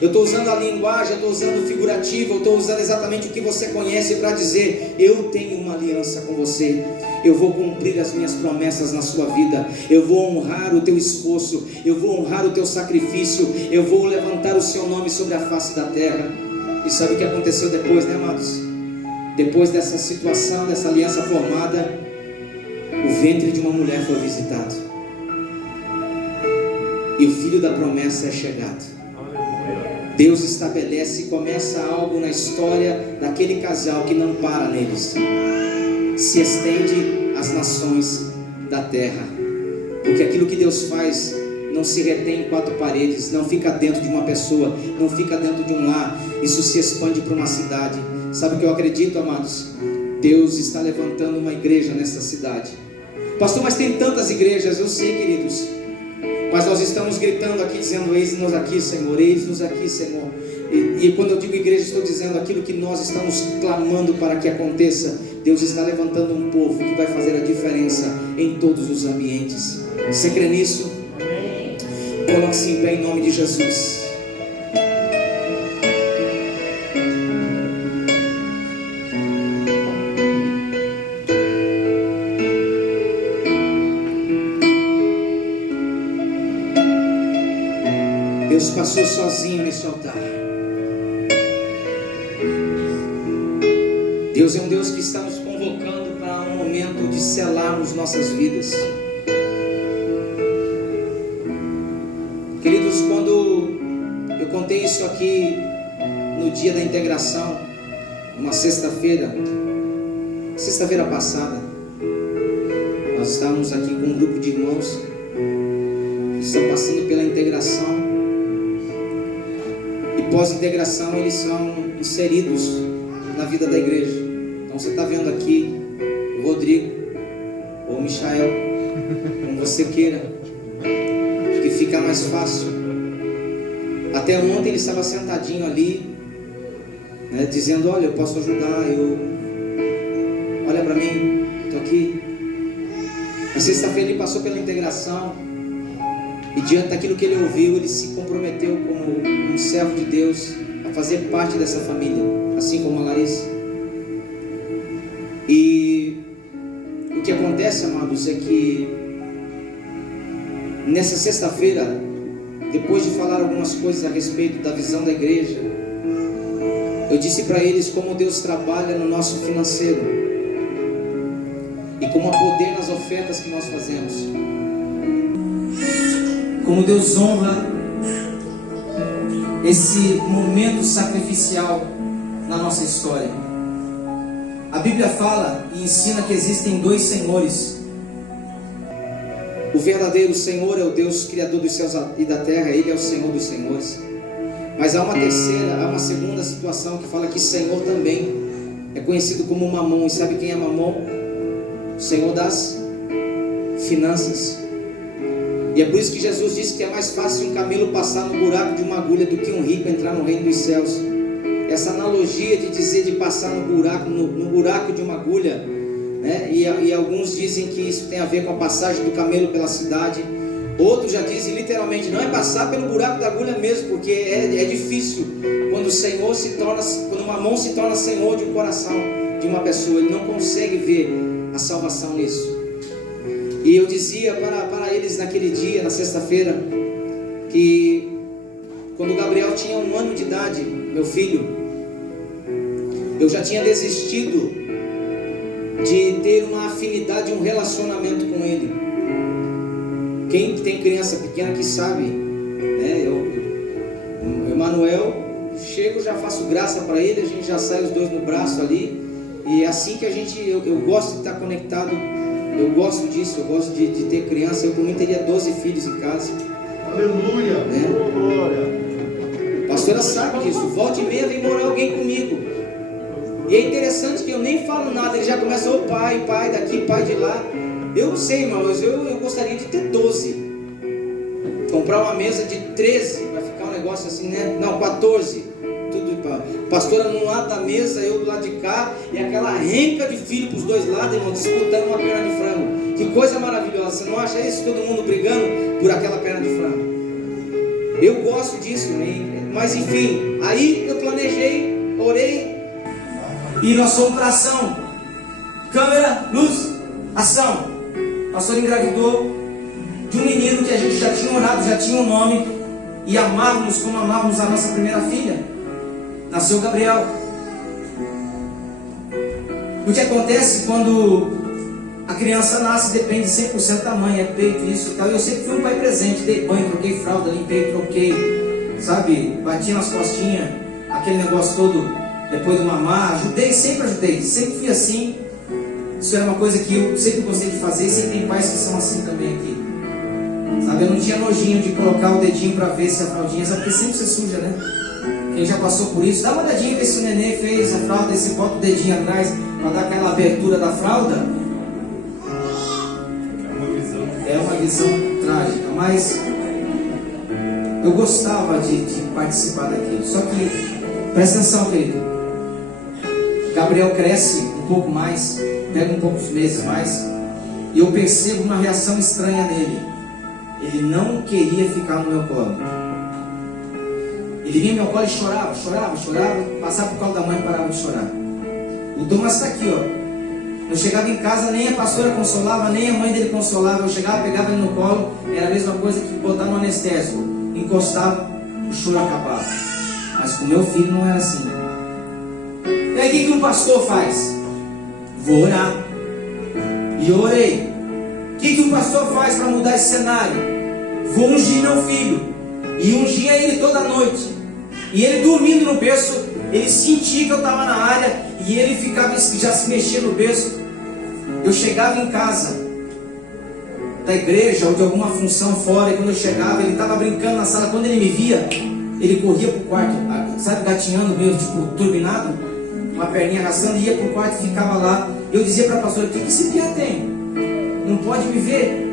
Eu estou usando a linguagem, eu estou usando o figurativo, eu estou usando exatamente o que você conhece para dizer: eu tenho uma aliança com você. Eu vou cumprir as minhas promessas na sua vida. Eu vou honrar o teu esforço. Eu vou honrar o teu sacrifício. Eu vou levantar o seu nome sobre a face da terra. E sabe o que aconteceu depois, né, amados? Depois dessa situação, dessa aliança formada, o ventre de uma mulher foi visitado. E o filho da promessa é chegado. Deus estabelece e começa algo na história daquele casal que não para neles. Se estende às nações da terra. Porque aquilo que Deus faz não se retém em quatro paredes, não fica dentro de uma pessoa, não fica dentro de um lar. Isso se expande para uma cidade. Sabe o que eu acredito, amados? Deus está levantando uma igreja nesta cidade. Pastor, mas tem tantas igrejas. Eu sei, queridos, mas nós estamos gritando aqui, dizendo: eis-nos aqui, Senhor, eis-nos aqui, Senhor. E quando eu digo igreja, estou dizendo aquilo que nós estamos clamando para que aconteça. Deus está levantando um povo que vai fazer a diferença em todos os ambientes. Você crê nisso? Coloque-se em pé em nome de Jesus. Deus passou sozinho nesse altar. Deus é um Deus que está nos convocando para um momento de selarmos nossas vidas. Queridos, quando eu contei isso aqui no dia da integração, uma sexta-feira passada, nós estávamos aqui com um grupo de irmãos que estão passando pela integração, e pós-integração eles são inseridos na vida da igreja. Então você está vendo aqui o Rodrigo ou o Michael, como você queira, que fica mais fácil. Até ontem ele estava sentadinho ali, né, dizendo: olha, eu posso ajudar, olha para mim, estou aqui. Na sexta-feira ele passou pela integração, e diante daquilo que ele ouviu, ele se comprometeu como um servo de Deus a fazer parte dessa família, assim como a Larissa. E o que acontece, amados, é que nessa sexta-feira, depois de falar algumas coisas a respeito da visão da igreja, eu disse para eles como Deus trabalha no nosso financeiro e como há poder nas ofertas que nós fazemos, como Deus honra esse momento sacrificial na nossa história. A Bíblia fala e ensina que existem dois senhores. O verdadeiro Senhor é o Deus Criador dos céus e da terra, Ele é o Senhor dos senhores. Mas há uma segunda situação que fala que Senhor também é conhecido como Mamon. E sabe quem é Mamon? O Senhor das finanças. E é por isso que Jesus disse que é mais fácil um camelo passar no buraco de uma agulha do que um rico entrar no reino dos céus. Essa analogia de dizer de passar no buraco de uma agulha, né? E alguns dizem que isso tem a ver com a passagem do camelo pela cidade. Outros já dizem literalmente, não é passar pelo buraco da agulha mesmo, porque é difícil quando o Mamon se torna senhor de um coração de uma pessoa. Ele não consegue ver a salvação nisso. E eu dizia para eles naquele dia, na sexta-feira, que quando o Gabriel tinha 1 ano de idade, meu filho, eu já tinha desistido de ter uma afinidade, um relacionamento com ele. Quem tem criança pequena que sabe, né? O Emanuel, chego, já faço graça para ele, a gente já sai os dois no braço ali, e é assim que eu gosto de estar conectado. Eu gosto disso, eu gosto de ter criança. Eu por mim teria 12 filhos em casa. Aleluia, né? Glória. A pastora sabe disso, volta e meia vem morar alguém comigo. E é interessante que eu nem falo nada, ele já começa: ô pai daqui, pai de lá. Eu não sei, irmãos, eu gostaria de ter 12. Comprar uma mesa de 13, vai ficar um negócio assim, né? Não, 14. Tudo para pastora num lado da mesa, eu do lado de cá, e aquela renca de filho para os dois lados, irmão, disputando uma perna de frango. Que coisa maravilhosa, você não acha isso? Todo mundo brigando por aquela perna de frango. Eu gosto disso, né? Mas enfim, aí eu planejei, orei, e nós fomos para ação. Câmera, luz, ação. O pastor engravidou de um menino que a gente já tinha orado, já tinha um nome, e amávamos como amávamos a nossa primeira filha. Nasceu Gabriel. O que acontece quando a criança nasce depende 100% da mãe, é peito, isso e tal. Eu sempre fui um pai presente, dei banho, troquei fralda, limpei, troquei, sabe, bati nas costinhas, aquele negócio todo, depois do mamar, ajudei, sempre fui assim. Isso era uma coisa que eu sempre gostei de fazer, e sempre tem pais que são assim também aqui, sabe. Eu não tinha nojinho de colocar o dedinho para ver se a fraldinha, sabe, porque sempre você suja, né? Quem já passou por isso, dá uma olhadinha, ver se o neném fez a fralda, e você bota o dedinho atrás para dar aquela abertura da fralda. É uma visão trágica, mas eu gostava de participar daquilo. Só que, presta atenção, querido, Gabriel cresce um pouco mais, pega um poucos meses mais, e eu percebo uma reação estranha nele. Ele não queria ficar no meu colo. Ele vinha no meu colo e chorava, passava por causa da mãe e parava de chorar. O Thomas está aqui, ó. Eu chegava em casa, nem a pastora consolava, nem a mãe dele consolava. Eu chegava, pegava ele no colo, era a mesma coisa que botar no anestésico. Encostava, o choro acabava. Mas com meu filho não era assim. E aí o que um pastor faz? Vou orar. E eu orei. O que um pastor faz para mudar esse cenário? Vou ungir meu filho. E ungia ele toda noite. E ele dormindo no berço, ele sentia que eu estava na área. E ele ficava, já se mexia no berço. Eu chegava em casa da igreja ou de alguma função fora, e quando eu chegava, ele estava brincando na sala. Quando ele me via, ele corria para o quarto, sabe, gatinhando meio, tipo, turbinado, uma perninha arrastando, ia para o quarto e ficava lá. Eu dizia para a pastora: o que esse piá tem? Não pode me ver.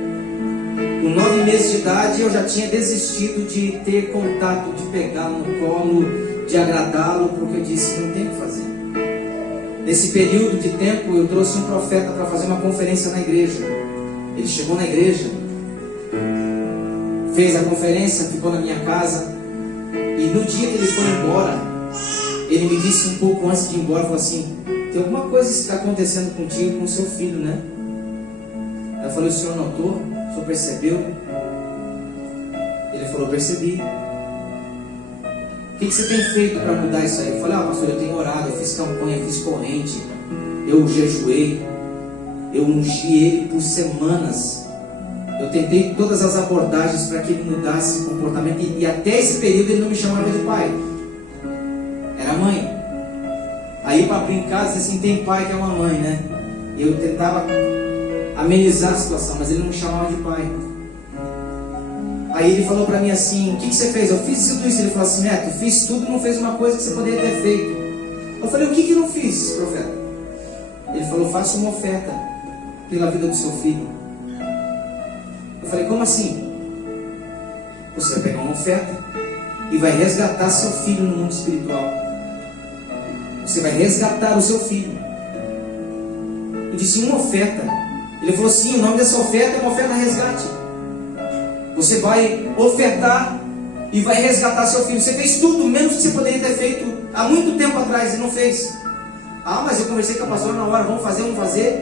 Com 9 meses de idade, eu já tinha desistido de ter contato, de pegá-lo no colo, de agradá-lo, porque eu disse: não tem o que fazer. Nesse período de tempo, eu trouxe um profeta para fazer uma conferência na igreja. Ele chegou na igreja, fez a conferência, ficou na minha casa. E no dia que ele foi embora, ele me disse um pouco antes de ir embora, falou assim: tem alguma coisa que está acontecendo contigo, com o seu filho, né? Eu falei: o senhor notou? O senhor percebeu? Ele falou: percebi. O que você tem feito para mudar isso aí? Eu falei: pastor, eu tenho orado, eu fiz campanha, fiz corrente, eu jejuei, eu ungi ele por semanas. Eu tentei todas as abordagens para que ele mudasse o comportamento, e até esse período ele não me chamava de pai, era mãe. Aí, para brincar, disse assim: tem pai que é uma mãe, né? Eu tentava amenizar a situação, mas ele não me chamava de pai. Aí ele falou para mim assim: o que você fez? Eu fiz tudo isso. Ele falou assim: Neto, fiz tudo e não fez uma coisa que você poderia ter feito. Eu falei: o que eu não fiz, profeta? Ele falou: faça uma oferta pela vida do seu filho. Eu falei: como assim? Você vai pegar uma oferta e vai resgatar seu filho no mundo espiritual. Você vai resgatar o seu filho. Eu disse: uma oferta? Ele falou: sim, o nome dessa oferta é uma oferta resgate. Você vai ofertar e vai resgatar seu filho. Você fez tudo menos que você poderia ter feito há muito tempo atrás e não fez. Mas eu conversei com a pastora na hora: vamos fazer.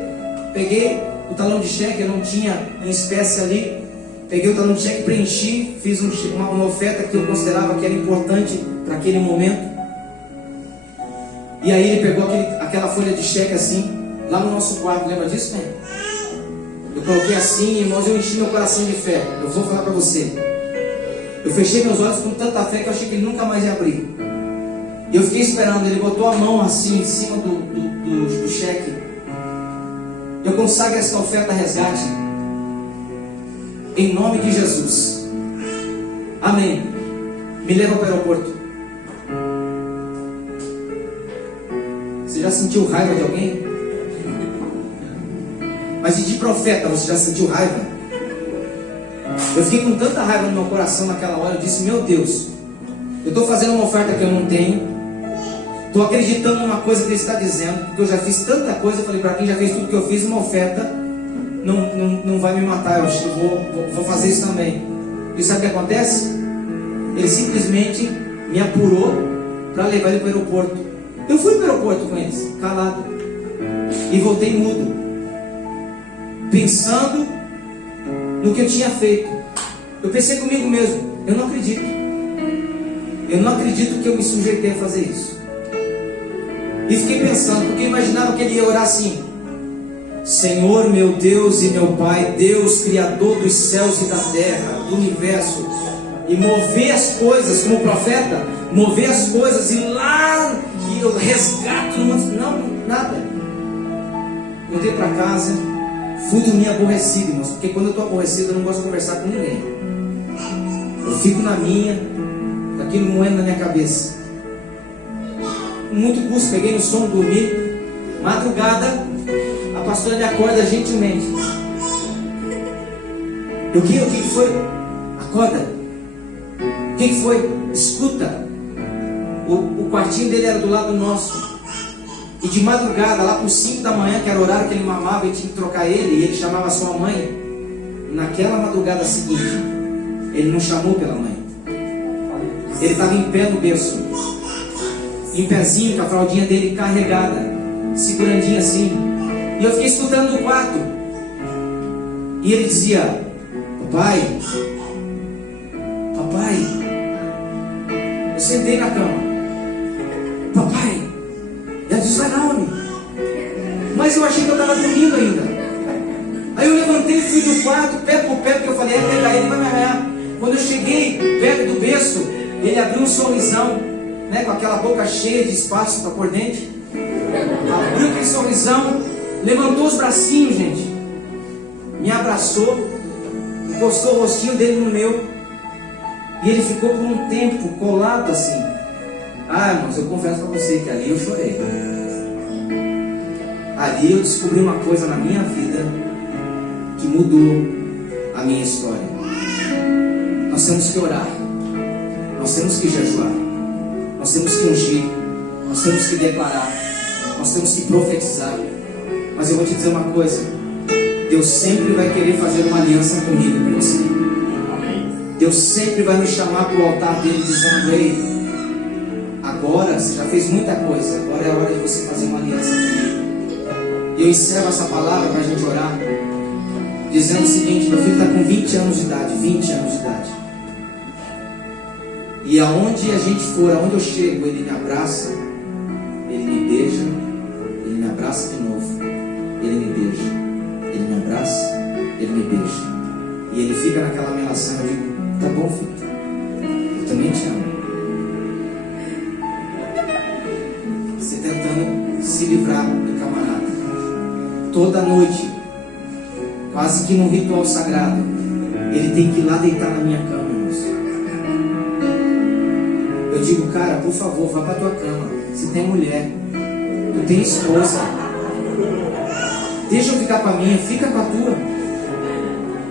Peguei o talão de cheque, eu não tinha em espécie ali. Peguei o talão de cheque, preenchi, fiz uma oferta que eu considerava que era importante para aquele momento. E aí ele pegou aquela folha de cheque assim, lá no nosso quarto, lembra disso, né? Eu coloquei assim, irmãos, eu enchi meu coração de fé. Eu vou falar para você. Eu fechei meus olhos com tanta fé que eu achei que ele nunca mais ia abrir. E eu fiquei esperando. Ele botou a mão assim em cima do cheque. Eu consagro essa oferta resgate em nome de Jesus. Amém. Me leva para o aeroporto. Você já sentiu raiva de alguém? Mas e de profeta, você já sentiu raiva? Eu fiquei com tanta raiva no meu coração naquela hora. Eu disse: meu Deus, eu estou fazendo uma oferta que eu não tenho, estou acreditando numa coisa que ele está dizendo, porque eu já fiz tanta coisa. Eu falei: para quem já fez tudo que eu fiz, uma oferta não vai me matar. Eu acho que eu vou fazer isso também. E sabe o que acontece? Ele simplesmente me apurou para levar ele para o aeroporto. Eu fui para o aeroporto com eles, calado, e voltei mudo, pensando no que eu tinha feito. Eu pensei comigo mesmo: eu não acredito que eu me sujeitei a fazer isso. E fiquei pensando, porque eu imaginava que ele ia orar assim: Senhor meu Deus e meu Pai, Deus Criador dos céus e da terra, do universo, e mover as coisas, como profeta, mover as coisas, e lá, e eu resgato, não, nada. Voltei para casa, fui dormir aborrecido, irmãos, porque quando eu estou aborrecido eu não gosto de conversar com ninguém. Eu fico na minha, com aquilo moendo na minha cabeça. Com muito custo, peguei no sono, dormi. Madrugada, a pastora me acorda gentilmente. O que foi? Acorda. O que foi? Escuta. O quartinho dele era do lado nosso. E de madrugada, lá por 5 da manhã, que era o horário que ele mamava, ele tinha que trocar ele, e ele chamava a sua mãe. Naquela madrugada seguinte, ele não chamou pela mãe. Ele estava em pé no berço, em pezinho, com a fraldinha dele carregada, segurandinha assim. E eu fiquei escutando no quarto. E ele dizia: papai, papai. Eu sentei na cama: papai. Ela disse: vai lá, homem. Mas eu achei que eu estava dormindo ainda. Aí eu levantei e fui do quarto, pé por pé, porque eu falei: é pegar ele, vai me arranhar. Quando eu cheguei perto do berço, ele abriu um sorrisão, né, com aquela boca cheia de espaço para pôr dente. Abriu aquele sorrisão, levantou os bracinhos, gente, me abraçou, encostou o rostinho dele no meu, e ele ficou por um tempo colado assim. Ah, irmãos, eu confesso para você que ali eu chorei. Ali eu descobri uma coisa na minha vida que mudou a minha história. Nós temos que orar, nós temos que jejuar, nós temos que ungir, nós temos que declarar, nós temos que profetizar. Mas eu vou te dizer uma coisa: Deus sempre vai querer fazer uma aliança comigo, com você. Deus sempre vai me chamar para o altar dele, dizendo: ei, agora você já fez muita coisa, agora é a hora de você fazer uma aliança comigo. E eu encerro essa palavra para a gente orar, dizendo o seguinte: meu filho está com 20 anos de idade, 20 anos de idade. E aonde a gente for, aonde eu chego, ele me abraça, ele me beija, ele me abraça de novo, ele me beija, ele me abraça, ele me beija. E ele fica naquela relação. Eu digo: tá bom, filho, eu também te amo. Você tentando se livrar do camarada. Toda noite, quase que num ritual sagrado, ele tem que ir lá deitar na minha cama, irmãos. Eu digo: cara, por favor, vá para tua cama. Você tem mulher, tu tem esposa, deixa eu ficar com a minha, fica com a tua.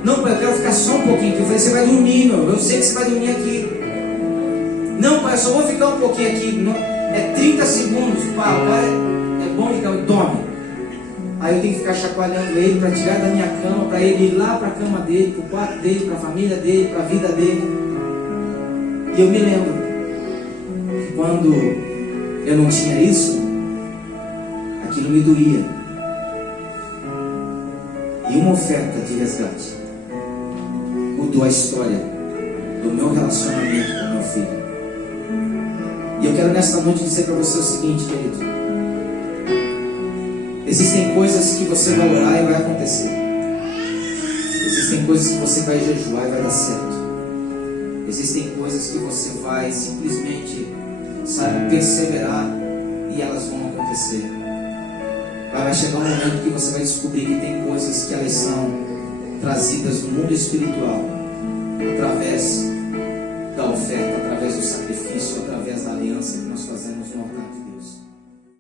Não, pai, eu quero ficar só um pouquinho aqui. Eu falei: você vai dormir, meu, eu sei que você vai dormir aqui. Não, pai, eu só vou ficar um pouquinho aqui. Não, é 30 segundos, pai, agora é bom ficar, dorme. Aí eu tenho que ficar chacoalhando ele para tirar da minha cama, para ele ir lá para a cama dele, para o quarto dele, para a família dele, para a vida dele. E eu me lembro que quando eu não tinha isso, aquilo me doía. E uma oferta de resgate mudou a história do meu relacionamento com meu filho. E eu quero nesta noite dizer para você o seguinte, querido: existem coisas que você vai orar e vai acontecer. Existem coisas que você vai jejuar e vai dar certo. Existem coisas que você vai simplesmente, sabe, perseverar e elas vão acontecer. Vai chegar um momento que você vai descobrir que tem coisas que elas são trazidas do mundo espiritual através da oferta, através do sacrifício,